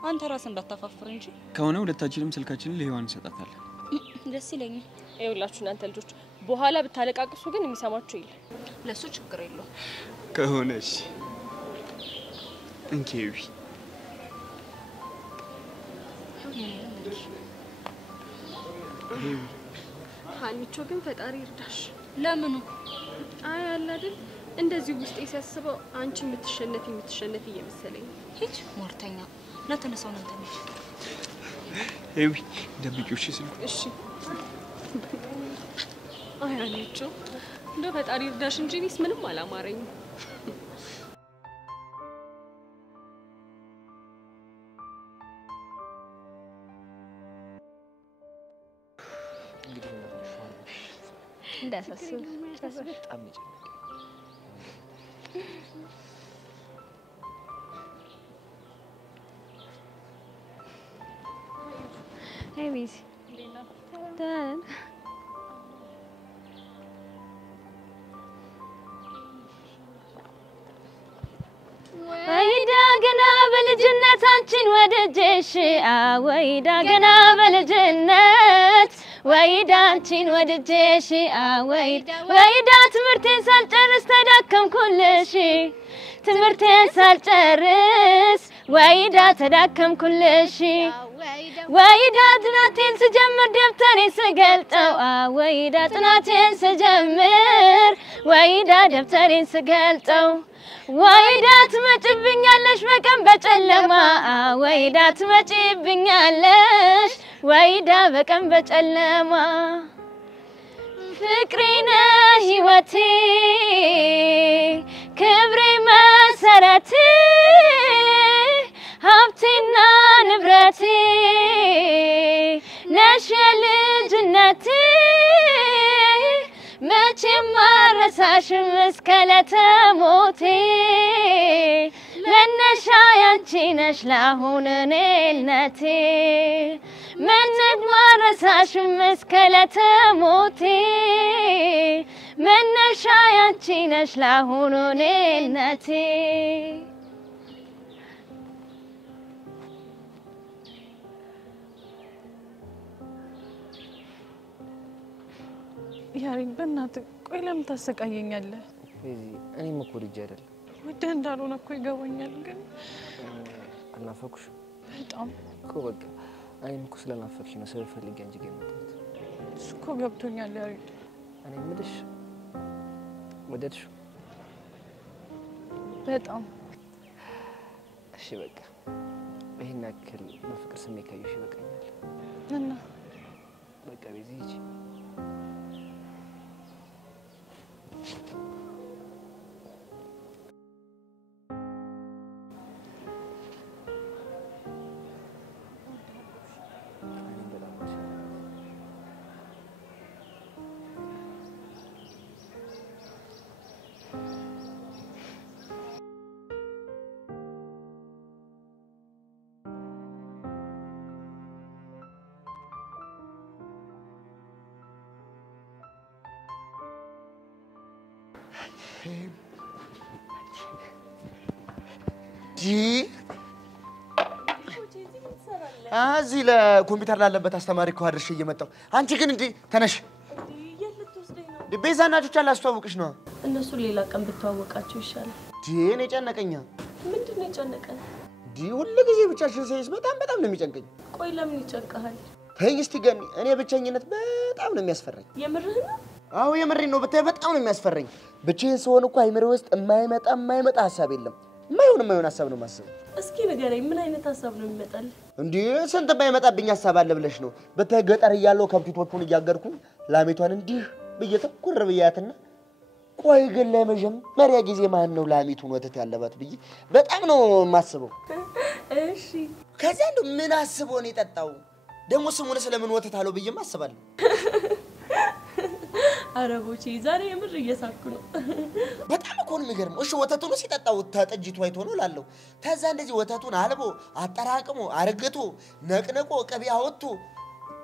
አንተ ራስ እንዳታፋፍር እንጂ። ከሆነ ሁለታችንም ስልካችንን ለሔዋን እንሰጣታለን። ደስ ይለኛል። ይኸውላችሁ እናንተ ልጆች በኋላ ብታለቃቅሱ ግን የሚሰማችሁ የለም። ለሱ ችግር የለውም። ከሆነ እሺ እንኬዊ ሀኒቾ ግን ፈጣሪ ይርዳሽ። ለምን? አይ አለ አይደል እንደዚህ ውስጤ ሲያስበው አንቺ የምትሸነፊ እየመሰለኝ። ሂጅ ሞርተኛ እና ተነሳው ነው ተነሽ። ኤዊ ደብቂው እሺ ስልኩ። እሺ አይ ሀኒቾ እንደው ፈጣሪ ይርዳሽ እንጂ እኔስ ምንም አላማረኝም። እንዳሳስብ በጣም ይጨነቅ። Hey, Miss. Dad. ወይዳ ገና በልጅነታችን ወደጀሽ ወይዳ ገና በልጅነት ወይዳ አንቺን ወደጀሽ ወይዳ ትምህርቴን ሳልጨርስ ተዳከምኩልሽ ትምህርቴን ሳልጨርስ ወይዳ ተዳከምኩልሽ ወይዳ ጥናቴን ስጀምር ደብተሬን ስገልጠው ወይዳ ጥናቴን ስጀምር ወይዳ ደብተሬን ስገልጠው ወይዳ ትመጭብኛለሽ በቀን በጨለማ ወይዳ ትመጭብኛለሽ ወይዳ በቀን በጨለማ ፍቅሬ ነህ ሕይወቴ ክብሬ መሰረቴ ሀብቴና ንብረቴ ነሽ የልጅነቴ መቼም አልረሳሽም እስከ ዕለተ ሞቴ መነሻ ያንቺ ነሽ ለአሁን እኔነቴ መቼም አልረሳሽም እስከ ዕለተ ሞቴ መነሻ ያንቺ ነሽ ለአሁን እኔነቴ ያሬን በእናትህ ቆይ ለምን ታሰቃየኛለህ? እኔም እኮ ልጅ አይደለም ወደ እንዳልሆነ እኮ ይገባኛል፣ ግን አልናፈኩሽ በጣም እኮ በቃ እኔም እኮ ስለናፈቅሽ ነው ስለፈልግ አንቺ ጋር የመጣሁት። እሱ እኮ ገብቶኛል ያሬን። እኔ የምልሽ ወደድሽው? በጣም እሺ በቃ ይሄን ያክል በፍቅር ስሜት ካየሽ ይበቃኛል። እና በቃ በዚህ ሂጂ። እዚህ ለኮምፒውተር ላለበት አስተማሪ እኮ አድርሼ እየመጣሁ አንቺ ግን እንዴ ተነሽ ቤዛና ቹቻ ላስተዋውቅሽ ነው እነሱ ሌላ ቀን ብትዋወቃቸው ይሻላል ዲኔ ጨነቀኛ ምንድነው የጨነቀን ሁሉ ጊዜ ብቻሽን ሳይስ በጣም ነው የሚጨንቀኝ ቆይ ለምን ይጨንቀሃል ተይ እስቲ ገኒ እኔ ብቻኝነት በጣም ነው የሚያስፈራኝ የምርህ ነው አዎ የምሬን ነው ብታይ በጣም ነው የሚያስፈራኝ ብቻዬን ስሆን እኮ አይምሮ ውስጥ የማይመጣ ሐሳብ የለም የማይሆን ሐሳብ ነው ማሰብ እስኪ ንገረኝ ምን አይነት ሐሳብ ነው የሚመጣል እንዴ ስንት የማይመጣብኝ ሐሳብ አለ ብለሽ ነው ብታይ ገጠር እያለሁ ከብቶቹን እያገርኩኝ ላሜቷን እንዲህ በየተኩር በያትና ቆይ ግን ለመጀመሪያ ጊዜ ማን ነው ላሚቱን ወተት ያለባት ብዬ በጣም ነው ማስበው እሺ ከዛ እንደው ምን አስበው ነው የጠጣው ደሞ ስሙን ስለምን ወተት አለው ብዬ ማስባለሁ አረቦቼ ዛሬ የምር እየሳኩ ነው በጣም እኮ ነው የሚገርመው እሺ ወተቱን ሲጠጣው ተጠጅቱ አይቶ ነው ላለው ተዛ እንደዚህ ወተቱን አልቦ አጠራቅሞ አርግቶ ነቅነቆ ቅቤ አወጥቶ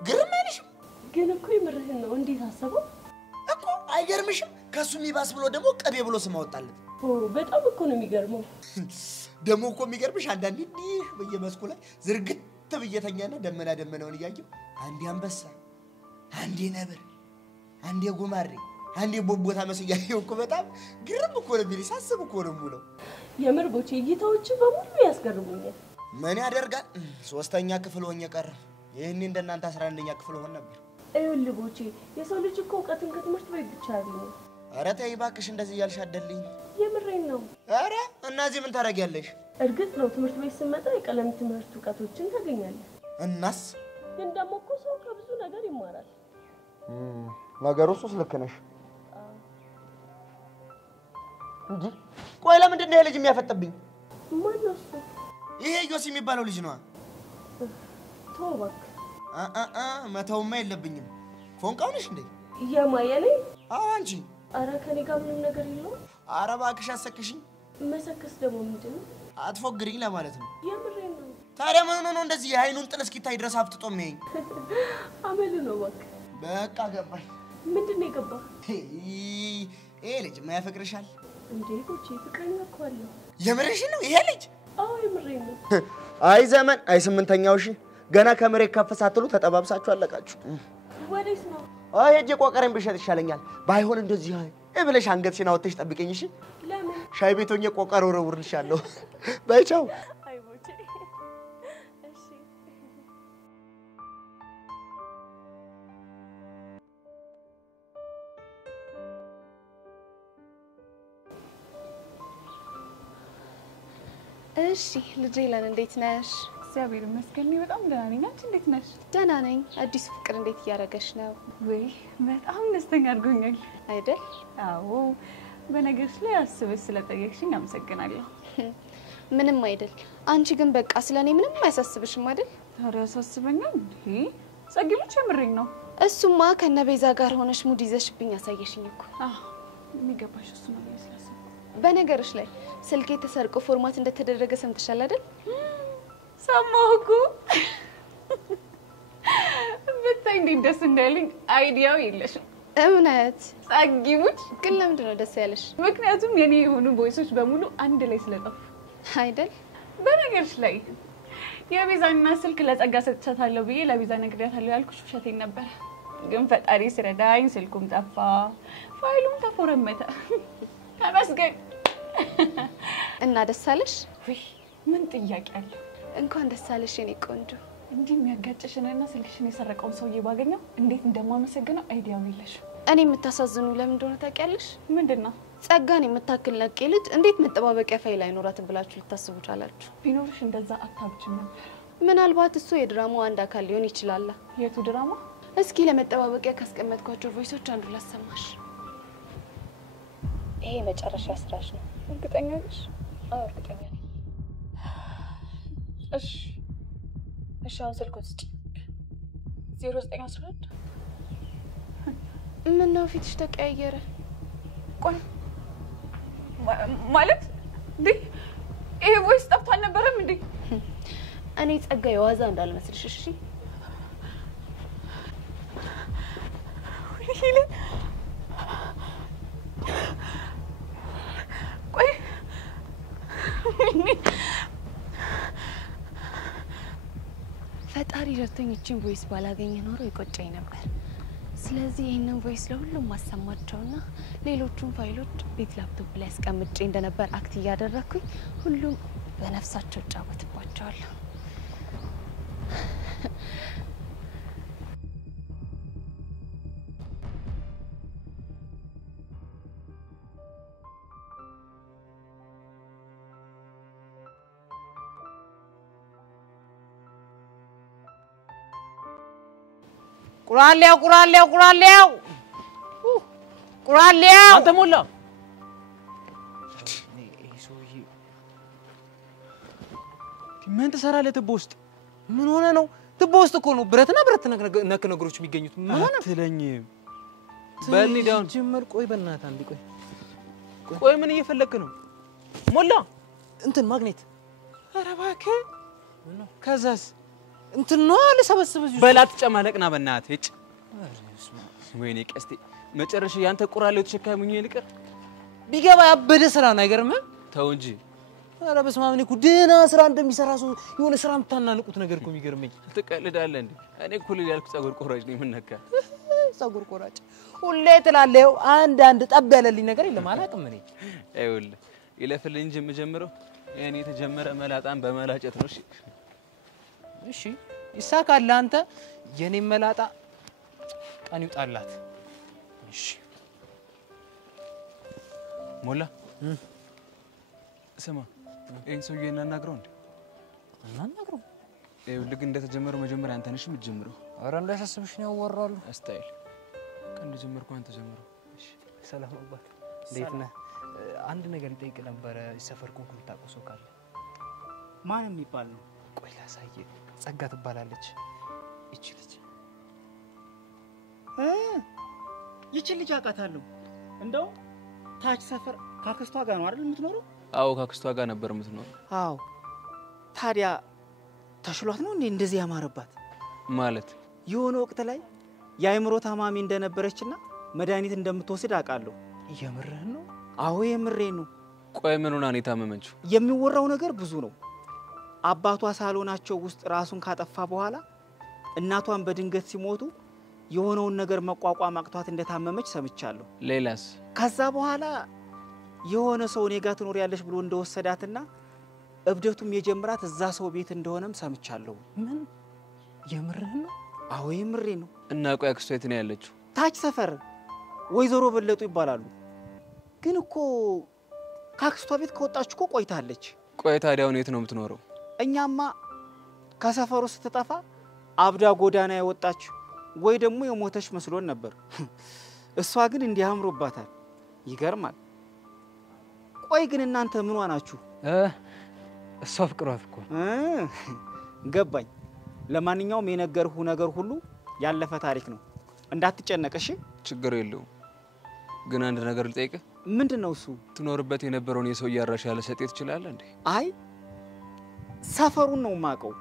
ግርም አይልሽም ግን እኮ የምርህን ነው እንዴት አሰበው እኮ አይገርምሽም ከሱ የሚባስ ብሎ ደግሞ ቅቤ ብሎ ስም አወጣለት በጣም እኮ ነው የሚገርመው ደሞ እኮ የሚገርምሽ አንዳንዴ እንዲህ በየመስኩ ላይ ዝርግት ብየተኛና ደመናውን እያየሁ አንዴ አንበሳ አንዴ ነብር አንዴ ጉማሬ አንዴ ቦቦታ መስያየው እኮ በጣም ግርም እኮ ነው ቢል ሳስብ እኮ ነው ሙሉ የምር ቦቼ እይታዎች በሙሉ ያስገርሙኛል ምን ያደርጋል ሶስተኛ ክፍል ሆኜ ቀረ ይሄን እንደናንተ 11ኛ ክፍል ሆነ ነበር አይውል ቦቼ የሰው ልጅ እኮ እውቀትን ከትምህርት ቤት ብቻ ያገኛል ኧረ ተይ እባክሽ እንደዚህ ያልሽ አደልኝ የምሬን ነው ኧረ እናዚህ ምን ታረጊያለሽ እርግጥ ነው ትምህርት ቤት ስመጣ የቀለም ትምህርት እውቀቶችን ታገኛለህ እናስ ግን ደግሞ እኮ ሰው ከብዙ ነገር ይማራል ነገሩስ ልክ ነሽ እንጂ ቆይ ለምንድን ነው ልጅ የሚያፈጥብኝ ማን ነው እሱ ይሄ ዮሲ የሚባለው ልጅ ነው ተውባክ መተውማ የለብኝም ፎንቃው ነሽ እንዴ የማየኔ አዎ አንቺ አረ ከኔ ጋር ምንም ነገር የለውም አረ እባክሽ አሰክሽኝ መሰከስ ደግሞ ምንድነው አትፎግሪኝ ለማለት ነው የምሬን ነው ታዲያ ምን ነው እንደዚህ የአይኑን ጥል እስኪታይ ድረስ አፍጥጦ የሚያይ አመሉ ነው በቃ ገባኝ ምንድነው የገባ ይሄ ልጅ ማያፈቅርሻል እንዴ ኮቺ ፍቅረኛ እኮ አለው የምርሽ ነው ይሄ ልጅ አዎ የምሬን ነው አይ ዘመን አይ ስምንተኛው እሺ ገና ከመሬት ከፍ ሳትሉ ተጠባብሳችሁ አለቃችሁ ወዴት ነው አይ እጄ ቆቀረን ብሸጥ ይሻለኛል ባይሆን እንደዚህ ብለሽ አንገትሽን አውጥተሽ ጠብቀኝ እሺ ለምን ሻይ ቤት ሆኜ ቆቀር ወረውርልሻለሁ በይ ቻው አይ ቦቼ እሺ እሺ ልጄ ለን እንዴት ነሽ እግዚአብሔር ይመስገን በጣም ደህና ነኝ አንቺ እንዴት ነሽ ደህና ነኝ አዲስ ፍቅር እንዴት ያረጋሽ ነው ወይ በጣም ደስተኛ አድርጎኛል አይደል አዎ በነገርሽ ላይ አስበሽ ስለጠየቅሽኝ አመሰግናለሁ ምንም አይደል አንቺ ግን በቃ ስለኔ ምንም አይሳስብሽም አይደል ታዲያ ያሳስበኛል እንዴ ጸግብች የምሬኝ ነው እሱማ ከነቤዛ ጋር ሆነሽ ሙድ ይዘሽብኝ ያሳየሽኝ እኮ የሚገባሽ እሱ ነው ያስላሰ በነገርሽ ላይ ስልኬ ተሰርቆ ፎርማት እንደተደረገ ሰምተሻል አይደል ሰማሁኩ በጣም እንዴት ደስ እንዳለኝ አይዲያው የለሽም እውነት ጸግሙች ግን ለምንድን ነው ደስ ያለሽ ምክንያቱም የኔ የሆኑ ቮይሶች በሙሉ አንድ ላይ ስለጠፉ አይደል በነገርሽ ላይ የቤዛና ስልክ ለጸጋ ሰጥቻታለሁ ብዬ ለቤዛ ነግሬያታለሁ ያልኩሽ ውሸቴን ነበር ግን ፈጣሪ ሲረዳኝ ስልኩም ጠፋ ፋይሉም ተፎረመተ ተመስገን እና ደስ አለሽ ምን ጥያቄ አለ እንኳን ደስ አለሽ የኔ ቆንጆ እንዲህ የሚያጋጭሽንና ስልክሽን የሰረቀውን ሰውዬ ባገኘው እንዴት እንደማመሰግነው አይዲያው የለሽ እኔ የምታሳዝኑ ለምን እንደሆነ ታውቂያለሽ ምንድነው ጸጋን የምታክል ነቄ ልጅ እንዴት መጠባበቂያ ፋይል አይኖራትም ብላችሁ ልታስቡ ቻላችሁ ቢኖርሽ እንደዛ አታብጭም ነበር ምናልባት እሱ የድራማው አንድ አካል ሊሆን ይችላል የቱ ድራማ እስኪ ለመጠባበቂያ ካስቀመጥኳቸው ቮይሶች አንዱ ላሰማሽ ይሄ መጨረሻ ስራሽ ነው እርግጠኛ ነሽ አዎ እርግጠኛ ነኝ እሺ አሁን ስልኩን ስጪ 0911 ምን ነው ፊትሽ ተቀያየረ ቆይ ማለት እንዴ ይሄ ቮይስ ጠፍቶ አልነበረም እንዴ እኔ ጸጋ የዋዛ እንዳልመስልሽ እሺ ፈጣሪ ረድቶኝ እቺን ቮይስ ባላገኘ ኖሮ ይቆጨኝ ነበር። ስለዚህ ይሄንን ቮይስ ለሁሉም ማሰማቸውና ሌሎቹን ፋይሎች ቤት ላፕቶፕ ላይ አስቀምጬ እንደነበር አክት እያደረኩኝ ሁሉም በነፍሳቸው ጫወትባቸዋለሁ። ቁራሌው አንተ ሞላ ምን ትሰራለህ ትቦ ውስጥ? ምን ሆነ ነው? ትቦ ውስጥ እኮ ነው ብረትና ብረት ነክ ነገሮች የሚገኙት። ምን ሆነ? አትለኝም። በል ዳውን ጀመር። ቆይ በእናትህ አንዴ ቆይ ምን እየፈለክ ነው? ሞላ እንትን ማግኔት። ኧረ እባክህ ከዛስ እንትን ነው ለሰበስበ በላት ጨማለቅና በእናትህ እጭ ወይኔ ቀስቴ መጨረሻ ያንተ ቁራሌው ተሸካሚኝ ይልቀር ቢገባ ያበደ ስራ ነው። አይገርምም? ተው እንጂ ኧረ በስመ አብ እኮ ደህና ስራ እንደሚሰራ ሰው የሆነ ስራ የምታናንቁት ነገር እኮ የሚገርመኝ። ትቀልዳለህ እንዴ? እኔ እኮ ልል ያልኩት ፀጉር ቆራጭ ነኝ። ምን ነካ? ፀጉር ቆራጭ ሁሌ ትላለህ። አንድ ጠብ ያለልኝ ነገር የለም። አላውቅም እኔ ይኸውልህ ይለፍልኝ እንጂ የምጀምረው እኔ የተጀመረ መላጣን በመላጨት ነው። እሺ እሺ ይሳካል። አንተ የኔ መላጣ ቀን ይውጣላት። እሺ ሞላ ስማ ይሄን ሰውዬ እናናግረው እንዴ? እናናግረው? ይኸውልህ እንደተጀመረው መጀመሪያ አንተ ነሽ የምትጀምረው። ኧረ እንዳያሳስብሽ ነው ያወራሉ። ስታይል ቀን ጀመርኩ አንተ ጀምረው። እሺ ሰላም አባት እንዴት ነህ? አንድ ነገር ልጠይቅ ነበረ። ሰፈር ኮንኩ የምታውቀው ሰው ካለ? ማን የሚባል ነው? ቆይ ላሳየህ። ጸጋ ትባላለች እቺ ልጅ። ይቺ ልጅ አውቃታለሁ። እንደው ታች ሰፈር ካክስቷ ጋር ነው አይደል የምትኖረው? አዎ ካክስቷ ጋር ነበር የምትኖረው። አዎ ታዲያ ተሽሏት ነው እንዴ እንደዚህ ያማረባት? ማለት የሆነ ወቅት ላይ የአይምሮ ታማሚ እንደነበረችና መድኃኒት እንደምትወስድ አውቃለሁ። የምርህን ነው? አዎ የምሬን ነው። ቆይ ምን ሆና ነው የታመመችው? የሚወራው ነገር ብዙ ነው። አባቷ ሳሎናቸው ውስጥ ራሱን ካጠፋ በኋላ እናቷን በድንገት ሲሞቱ የሆነውን ነገር መቋቋም አቅቷት እንደታመመች ሰምቻለሁ። ሌላስ? ከዛ በኋላ የሆነ ሰው እኔ ጋር ትኖሪያለሽ ብሎ እንደወሰዳትና እብደቱም የጀመራት እዛ ሰው ቤት እንደሆነም ሰምቻለሁ። ምን? የምርህን ነው? አዎ የምሬን ነው። እና ቆይ አክስቷ የት ነው ያለችው? ታች ሰፈር ወይዘሮ በለጡ ይባላሉ። ግን እኮ ካክስቷ ቤት ከወጣች እኮ ቆይታለች። ቆይ ታዲያ የት ነው የምትኖረው? እኛማ ከሰፈሩ ስትጠፋ አብዳ ጎዳና የወጣች ወይ ደግሞ የሞተች መስሎን ነበር። እሷ ግን እንዲያምሮባታል። ይገርማል። ቆይ ግን እናንተ ምን ዋናችሁ? እሷ ፍቅሯት እኮ ገባኝ። ለማንኛውም የነገርሁ ነገር ሁሉ ያለፈ ታሪክ ነው። እንዳትጨነቅ እሺ? ችግር የለውም። ግን አንድ ነገር ልጠይቅህ። ምንድነው እሱ? ትኖርበት የነበረውን የሰው ያራሽ ያለ ሰጤ ትችላለህ እንዴ? አይ ሰፈሩን ነው ማቀው።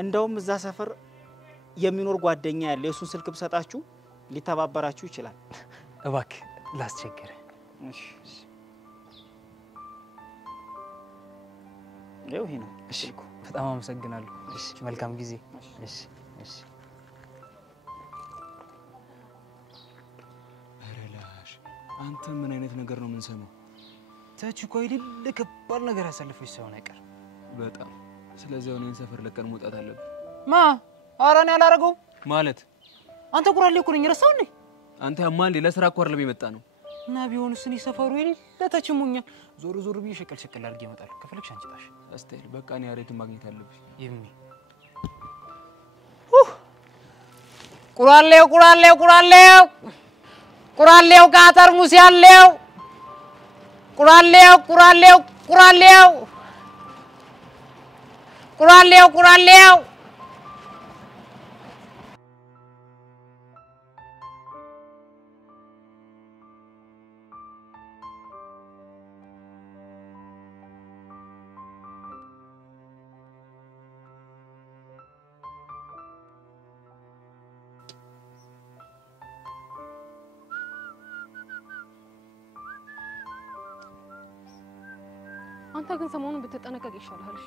እንደውም እዛ ሰፈር የሚኖር ጓደኛ ያለ የሱን ስልክ ብሰጣችሁ ሊተባበራችሁ ይችላል። እባክህ ላስቸግር። እሺ ይሄ ነው። እሺ በጣም አመሰግናለሁ። እሺ መልካም ጊዜ። እሺ እሺ አረላሽ አንተ ምን አይነት ነገር ነው የምንሰማው? ታች እኮ አይደል ከባድ ነገር ያሳልፈሽ ሰው ነገር በጣም። ስለዚህ እኔን ሰፈር ለቀን መውጣት አለብን። ማ አራኔ ያላረገው ማለት አንተ ቁራሌ እኮ ነኝ ረሳው እንዴ? አንተ ያማል ለስራ እኮ አይደለም የመጣ ነው። እና ቢሆንስ እኔ ሰፈሩ አይደል ለተችሙኛል። ዞር ዞር ብዬ ሸቀል አድርጌ እመጣለሁ። ከፈለግሽ አንቺ ታሽ አስተይል በቃ እኔ ያሬትን ማግኘት አለብኝ። ይምኒ ቁራሌው ጋር ሙስ ያለው ቁራሌው አንተ ግን ሰሞኑን ብትጠነቀቅ ይሻላል። እሺ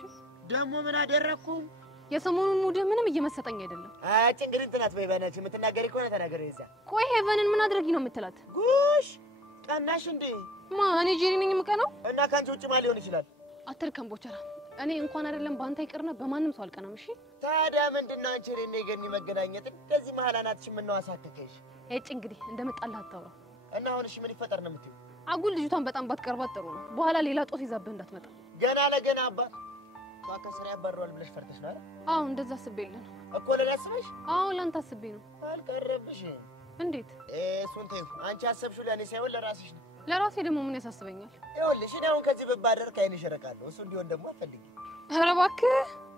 ደግሞ ምን አደረኩ? የሰሞኑን ሙድ ምንም እየመሰጠኝ አይደለም። አጭ እንግዲህ እንትናት በይባናች የምትናገሪ ከሆነ ተናገሪ። እዛ ቆይ ሄቨንን ምን አድርጊ ነው የምትላት? ጉሽ ቀናሽ እንዴ? እኔ ጄሪ ነኝ የምቀናው? እና ካንቺ ውጭ ማን ሊሆን ይችላል? አትርከም ቦቸራ። እኔ እንኳን አይደለም ባንተ ይቅርና በማንም ሰው አልቀናም። እሺ ታዲያ ምንድነው አንቺ እኔ ገኒ መገናኘት እንደዚህ መሀል አናትሽ ምን ነው አሳከከሽ? እጭ እንግዲህ እንደመጣልህ አታውራ። እና አሁን እሺ ምን ይፈጠር ነው የምትይው? አጉል ልጅቷን በጣም ባትቀርባት ጥሩ ነው። በኋላ ሌላ ጦስ ይዛብህ እንዳትመጣ። ገና ለገና አባት ከስራ ያባረዋል ብለሽ ፈርተሽ ነው አይደል? አዎ እንደዛ አስቤልህ ነው እኮ ለኔ አስበሽ? አዎ ላንተ አስቤ ነው። አልቀረብሽም። እንዴት? እሱን ተይው። አንቺ አሰብሽው ለኔ ሳይሆን ለራስሽ ነው። ለራሴ ደግሞ ምን ያሳስበኛል? ይኸውልሽ እኔ አሁን ከዚህ ብባደር ከዓይንሽ እርቃለሁ። እሱ እንዲሆን ደግሞ አትፈልጊ። ኧረ እባክህ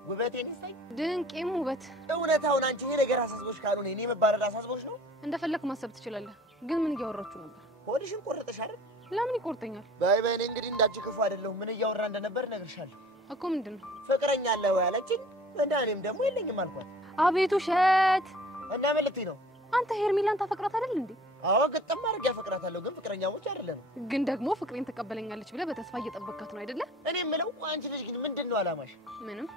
ውበቴን ይስጠኝ። ድንቄም ውበት። እውነታውን አንቺ ይሄ ነገር አሳስቦሽ ካልሆነ እኔ መባረር አሳስቦሽ ነው? እንደፈለክ ማሰብ ትችላለህ። ግን ምን እያወራችሁ ነበር? ሆድሽን ቆርጠሽ አይደል? ለምን ይቆርጠኛል? ባይ ባይ። እኔ እንግዲህ እንዳንቺ ክፉ አይደለሁም። ምን እያወራ እንደነበር እነግርሻለሁ። እኮ ምንድነው? ፍቅረኛ አለ ወይ አለችኝ። እና እኔም ደግሞ የለኝም አልኳት። አቤቱ ሸት። እና ምን ልትይ ነው? አንተ ሄርሚላን ታፈቅራት አይደል እንዴ? አዎ ግጥም አድርጌ አፈቅራታለሁ። ግን ፍቅረኛሞች አይደለም። ግን ደግሞ ፍቅሬን ተቀበለኛለች ብለህ በተስፋ እየጠበቅካት ነው አይደለ? እኔ የምለው አንቺ ልጅ ግን ምንድነው አላማሽ? ምንም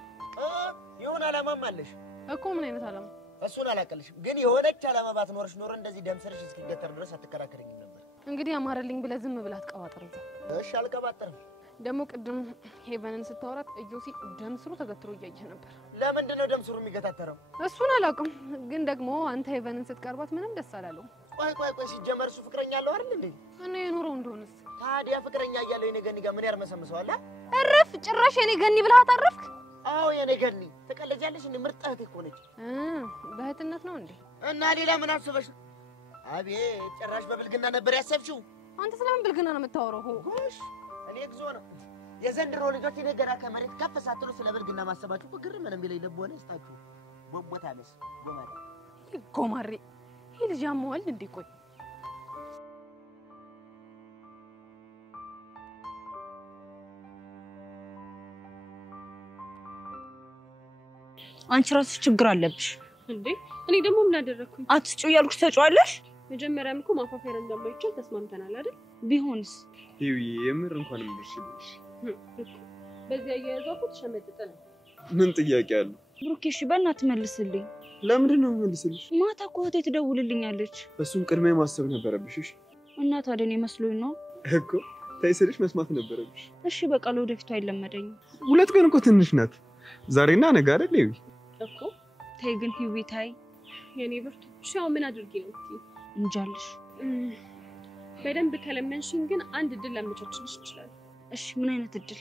የሆነ አላማም አለሽ እኮ። ምን አይነት አላማ? እሱን አላቀልሽም። ግን የሆነች አላማ ባትኖርሽ ኖሮ እንደዚህ ደምሰርሽ እስኪገተር ድረስ አትከራከረኝም ነበር። እንግዲህ አማረልኝ ብለህ ዝም ብለህ አትቀባጥር። እሺ አልቀባጥርም። ደግሞ ቅድም ሄቨንን ስታወራት እዮሲ ደም ስሩ ተገትሮ እያየህ ነበር። ለምንድን ነው ደም ስሩ የሚገታተረው? እሱን አላውቅም። ግን ደግሞ አንተ ሄቨንን ስትቀርባት ምንም ደስ አላለው። ቆይ ሲጀመር እሱ ፍቅረኛ አለው አይደል እንዴ? እና የኖረው እንደሆነስ ታዲያ ፍቅረኛ እያለው የኔ ገኒ ጋር ምን ያርመሰምሰዋል? እረፍ! ጭራሽ የኔ ገኒ ብለህ አታረፍክ? አዎ የኔ ገኒ ትቀለጃለሽ እንዴ? ምርጥ እህቴ እኮ ነች። በእህትነት ነው እንዴ? እና ሌላ ምን አስበሽ? አቤት ጭራሽ በብልግና ነበር ያሰብሽው። አንተ ስለምን ብልግና ነው የምታወራው? ጎሽ እኔ እግዚኦ ነው የዘንድሮ ልጆች ነገራ ከመሬት ከፍ ሳትሉ ስለ ብልግና ማሰባችሁ ግርም ምንም ቢለኝ ልቦና ይስጣችሁ። ቦቦታለስ ጎማሬ ይሄ ልጅ ያመዋል እንዴ? ቆይ አንቺ ራስሽ ችግር አለብሽ እንዴ? እኔ ደግሞ ምን አደረኩኝ? አትጩ ያልኩሽ ተጫዋለሽ። መጀመሪያም እኮ ማፋፈር እንደማይቻል ተስማምተናል አይደል? ቢሆንስ ይሄ የምር እንኳን ምርሽልሽ በዚያ ያያዛው ተሸመጥጠ ነው። ምን ጥያቄ አለ? ብሩኬ እሺ በእናትህ መልስልኝ። ለምንድን ነው መልስልሽ? ማታ እኮ እህቴ ትደውልልኛለች። እሱን ቅድሚያ ማሰብ ነበረብሽ። እሺ እና ታዲያ እኔ መስሎኝ ነው እኮ ታይሰልሽ መስማት ነበረብሽ። እሺ በቃ ለወደፊቱ አይለመደኝም። ሁለት ቀን እኮ ትንሽ ናት። ዛሬና ነገ አይደል ይሄ እኮ። ተይ ግን ሂዊ ታይ የኔ ብርቱ ሻው ምን አድርጌ ነው እቲ እንጃልሽ። በደንብ ከለመንሽኝ ግን አንድ እድል ላመቻችልሽ ይችላል። እሺ ምን አይነት እድል?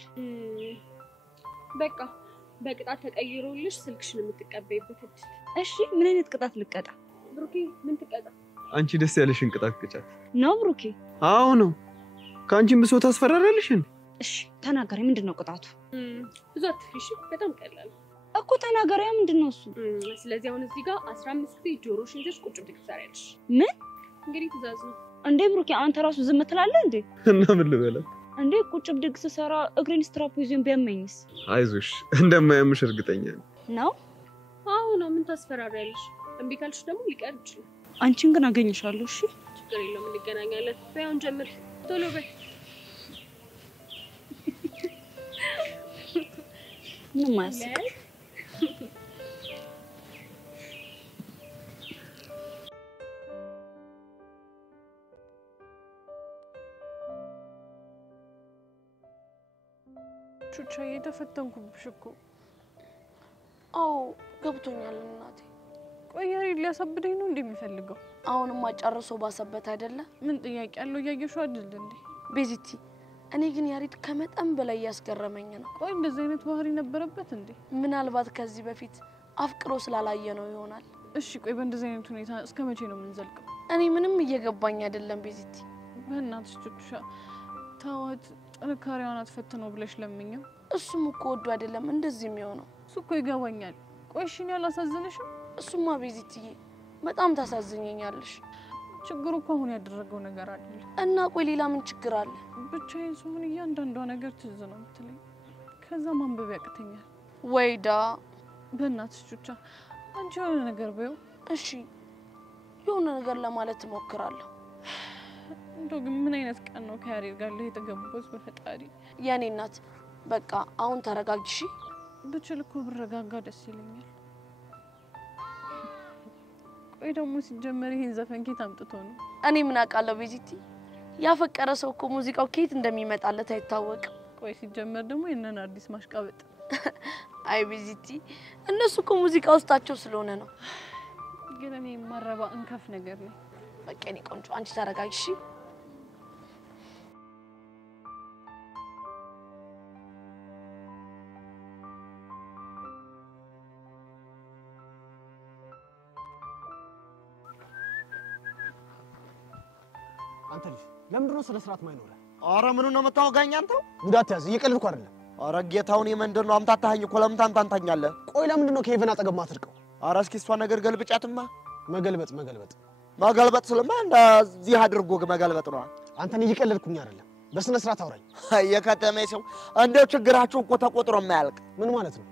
በቃ በቅጣት ተቀይሮልሽ ስልክሽን የምትቀበይበት እድል። እሺ ምን አይነት ቅጣት ልቀጣ? ብሩኬ ምን ትቀጣ? አንቺ ደስ ያለሽን ቅጣት ቅጫት ነው ብሩኬ? አዎ ነው። ካንቺም ብሶ ታስፈራራለሽ እንዴ? እሺ ተናገሪ፣ ምንድነው ቅጣቱ? ብዙ አትፍሪሽ፣ በጣም ቀላል እኮ ተናገሪ። ምንድነው እሱ? ስለዚህ አሁን እዚህ ጋር 15 ጊዜ ጆሮሽን ይዘሽ ቁጭ ብለሽ ትሰሪያለሽ። ምን? እንግዲህ ትእዛዝ ነው እንዴ ብሩኬ? አንተ ራሱ ዝም ትላለህ እንዴ? እና ምን ልበላ እንዴ? ቁጭ ብድግ ስሰራ እግሬን ስትራፕ ይዞኝ ቢያመኝስ? አይዞሽ እንደማያምሽ እርግጠኛ ነው። አዎ ነው። ምን ታስፈራሪያለሽ? እምቢ ካልሽ ደግሞ ሊቀር ይችላል። አንቺን ግን አገኝሻለሁ። እሺ ችግር የለውም፣ እንገናኛለን። በያውን ጀምር፣ ቶሎ በይ። ምን ማያስቅ ቹቻዬ ተፈተንኩብሽ እኮ። አዎ ገብቶኛል እናቴ። ቆይ ያሬድ ሊያሳብደኝ ነው እንደሚፈልገው? አሁንማ ጨርሶ ባሰበት አይደለ? ምን ጥያቄ አለው? እያየሽው አይደል እንዴ? ቤዚቲ እኔ ግን ያሬድ ከመጠን በላይ ያስገረመኝ ነው። ቆይ እንደዚህ አይነት ባህሪ ነበረበት እንዴ? ምናልባት ከዚህ በፊት አፍቅሮ ስላላየ ነው ይሆናል። እሺ ቆይ በእንደዚህ አይነት ሁኔታ እስከ መቼ ነው የምንዘልቀው? እኔ ምንም እየገባኝ አይደለም ቤዚቲ። በእናትሽ ቹቻ ተዋት፣ ጥንካሬዋን አትፈትነው ብለሽ ለምኝው። እሱም እኮ ወዶ አይደለም እንደዚህ የሚሆነው። እሱ እኮ ይገባኛል። ቆይ እሺ እኔ አላሳዝንሽም? እሱማ ቤዚቲዬ በጣም ታሳዝኘኛለሽ። ችግሩ እኮ አሁን ያደረገው ነገር አይደለም። እና ቆይ ሌላ ምን ችግር አለ? ብቻዬን ስሆን እያንዳንዷ ነገር ትዝ ነው የምትለኝ። ከዛ ማንበብ ያቅተኛል። ወይዳ በእናትሽ ቹቻ አንቺ የሆነ ነገር በይው። እሺ የሆነ ነገር ለማለት እሞክራለሁ። እንደው ግን ምን አይነት ቀን ነው ከያሬድ ጋር የተገባሁት? በፈጣሪ የኔ እናት በቃ አሁን ተረጋግሽ ብችል እኮ ብረጋጋ ደስ ይለኛል ቆይ ደግሞ ሲጀመር ይሄን ዘፈን ኬት አምጥቶ ነው እኔ ምን አውቃለሁ ቤዚቲ ያፈቀረ ሰው እኮ ሙዚቃው ኬት እንደሚመጣለት አይታወቅም ቆይ ሲጀመር ደግሞ የነን አዲስ ማሽቃበጥ አይ ቤዚቲ እነሱ እኮ ሙዚቃ ውስጣቸው ስለሆነ ነው ግን እኔ ማረባ እንከፍ ነገር ነው በቃ እኔ ቆንጆ አንቺ ተረጋግሽ አንተ ልጅ ለምንድን ነው ስለ ስርዓት ማይኖር? አረ ምኑን ነው የምታወጋኝ አንተው? ጉዳት ያዝ እየቀለድኩ አይደለም። አረ ጌታውን የመንደር ነው አምታታኸኝ እኮ ለምን ታንታኛለህ? ቆይ ለምንድን ነው ከሄቨን አጠገብ ማትርቀው? አረ እስኪ እሷን ነገር ገልብጫትማ። መገልበጥ ስለማ እንደዚህ አድርጎ መገልበጥ ነው። አንተን እየቀለድኩኝ አይደለም። በስነ ስርዓት አውራኝ። የከተማ ሰው እንደው ችግራችሁ እኮ ተቆጥሮ የማያልቅ። ምን ማለት ነው?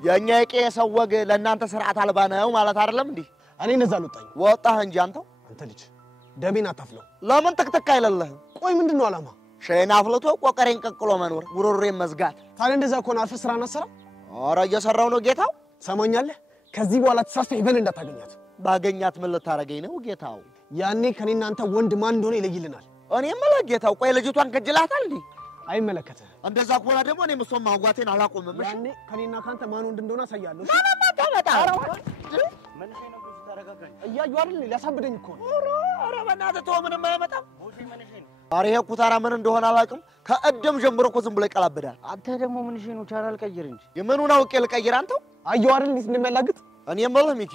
የኛ የቄሰው ወግ ለእናንተ ስርዓት አልባ ነው ማለት አይደለም እንዴ? እኔ እንደዛ አልወጣኝ። ወጣህ እንጂ አንተው። አንተ ልጅ ደሜን አታፍለው። ለምን ተክተክ አይለለህ? ቆይ ምንድነው አላማ? ሸና አፍልቶ ቆቀሬን ቀቅሎ መኖር፣ ጉሮሮዬን መዝጋት። ታዲያ እንደዛ ከሆነ አልፈህ ስራና ስራ። ኧረ እየሰራው ነው ጌታው። ሰማኛለህ? ከዚህ በኋላ ተሳስተህ ሄቨን እንዳታገኛት። ባገኛት ምን ልታረገኝ ነው ጌታው? ያኔ ከኔና አንተ ወንድ ማን እንደሆነ ይለይልናል። እኔ ማለት ጌታው ቆይ ልጅቷን ከጅላታል እንዴ? አይመለከትህ። እንደዛ ከሆነ ደግሞ እኔ ምሶም ማዋቴን አላቆምም። እሺ ያኔ ከኔና ካንተ ማን ወንድ እንደሆነ አሳያለሁ። ታመጣ መልሼ ነው ብዙ ተረጋጋኝ። እያየሁ አይደል ሊያሳብደኝ እኮ ነው። ኧረ በእናትህ ተው፣ ምንም አይመጣም። ኧረ ይሄ ኩታራ ምን እንደሆነ አላውቅም። ከእድም ጀምሮ እኮ ዝም ብሎ ይቀላብዳል። አንተ ደግሞ ምን ነው ቻናል ቀይር እንጂ። የምኑን አውቄ ልቀይር? አንተው አየሁ አይደል እንዴት እንደሚያላግጥ። እኔ የምልህ ሚኪ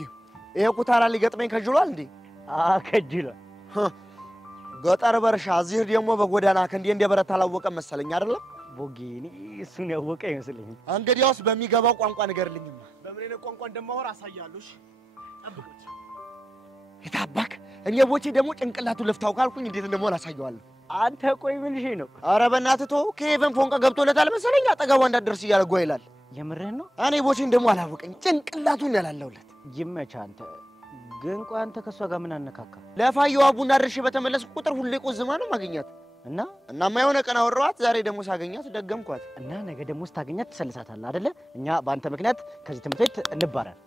ይሄ ኩታራ ሊገጥመኝ ከጅሏል እንዴ? ከጅሏል። ገጠር በርሻ እዚህ ደግሞ በጎዳና ከእንዴ እንደበረታ አላወቀም መሰለኝ አይደለም? ቦጌኒ እሱን ያወቀ አይመስለኝም። እንግዲያውስ በሚገባው ቋንቋ ንገርልኝማ። በምን አይነት ቋንቋ እንደማወራ አሳያለሁ። እሺ ጠብቁት። የታባክ እኔ ቦቼ ደግሞ ጭንቅላቱን ልፍታው ካልኩኝ እንዴት እንደምሆን አሳየዋለሁ። አንተ ቆይ ምን ነው? ኧረ በእናትህ ተው። ከሄቨን ፎንቃ ገብቶለታል መሰለኝ አጠገቧ እንዳትደርስ እያለ ጓ ይላል። የምርህን ነው? እኔ ቦቼን ደግሞ አላወቀኝ ጭንቅላቱን ያላለውለት። ይመቻ አንተ ግን ቆይ አንተ ከሷ ጋር ምን አነካካ? ለፋየዋ ቡና ድርሼ በተመለስኩ ቁጥር ሁሌ ቆዝማ ነው ማግኛት እናማ የሆነ ቀን አወራኋት። ዛሬ ደግሞ ሳገኛት ደገምኳት እና ነገ ደግሞ ስታገኛት ትሰልሳታለህ አይደለ? እኛ በአንተ ምክንያት ከዚህ ትምህርት ቤት እንባረር።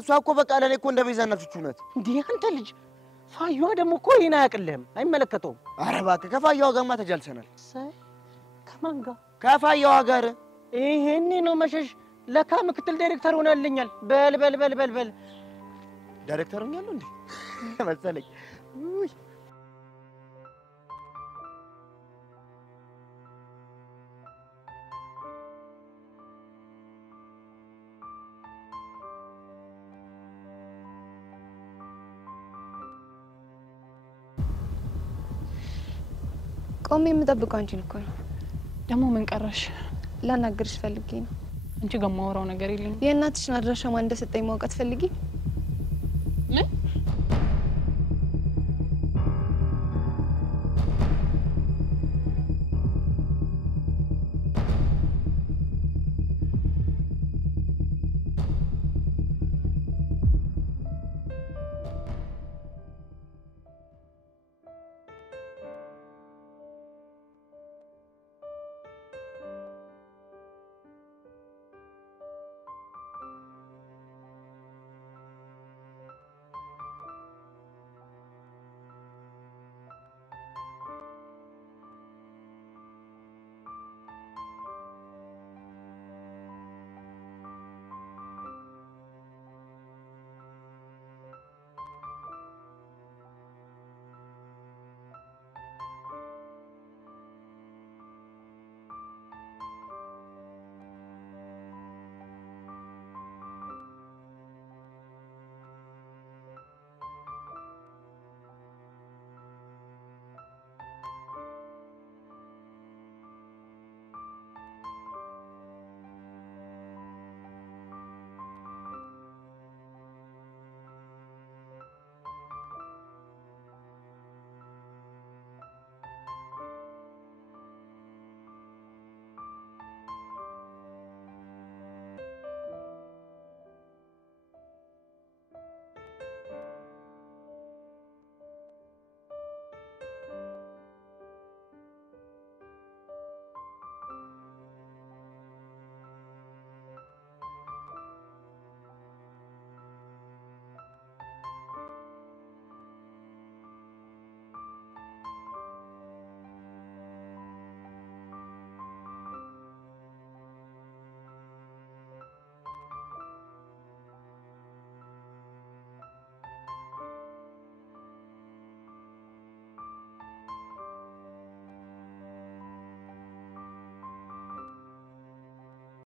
እሷ እኮ በቃ ለእኔ እኮ እንደ ቤዛነት ነች። እንዴ አንተ ልጅ ፋየዋ ደግሞ እኮ ይሄን አያውቅልህም፣ አይመለከተውም። ኧረ እባክህ ከፋየዋ ጋርማ ተጃልሰናል። ከማን ጋር? ከፋየዋ ጋር። ይሄኔ ነው መሸሽ። ለካ ምክትል ዳይሬክተር ሆነልኛል። በል ዳይሬክተር ሆኛለሁ እንዴ መሰለኝ። ቆሜ የምጠብቀው አንቺን እኮ ነው። ደግሞ ምን ቀረሽ? ላናግርሽ ፈልጌ ነው። አንቺ ጋር ማወራው ነገር የለኝም። የእናትሽን አድራሻ ማን እንደሰጠኝ ማውቃት ፈልጌ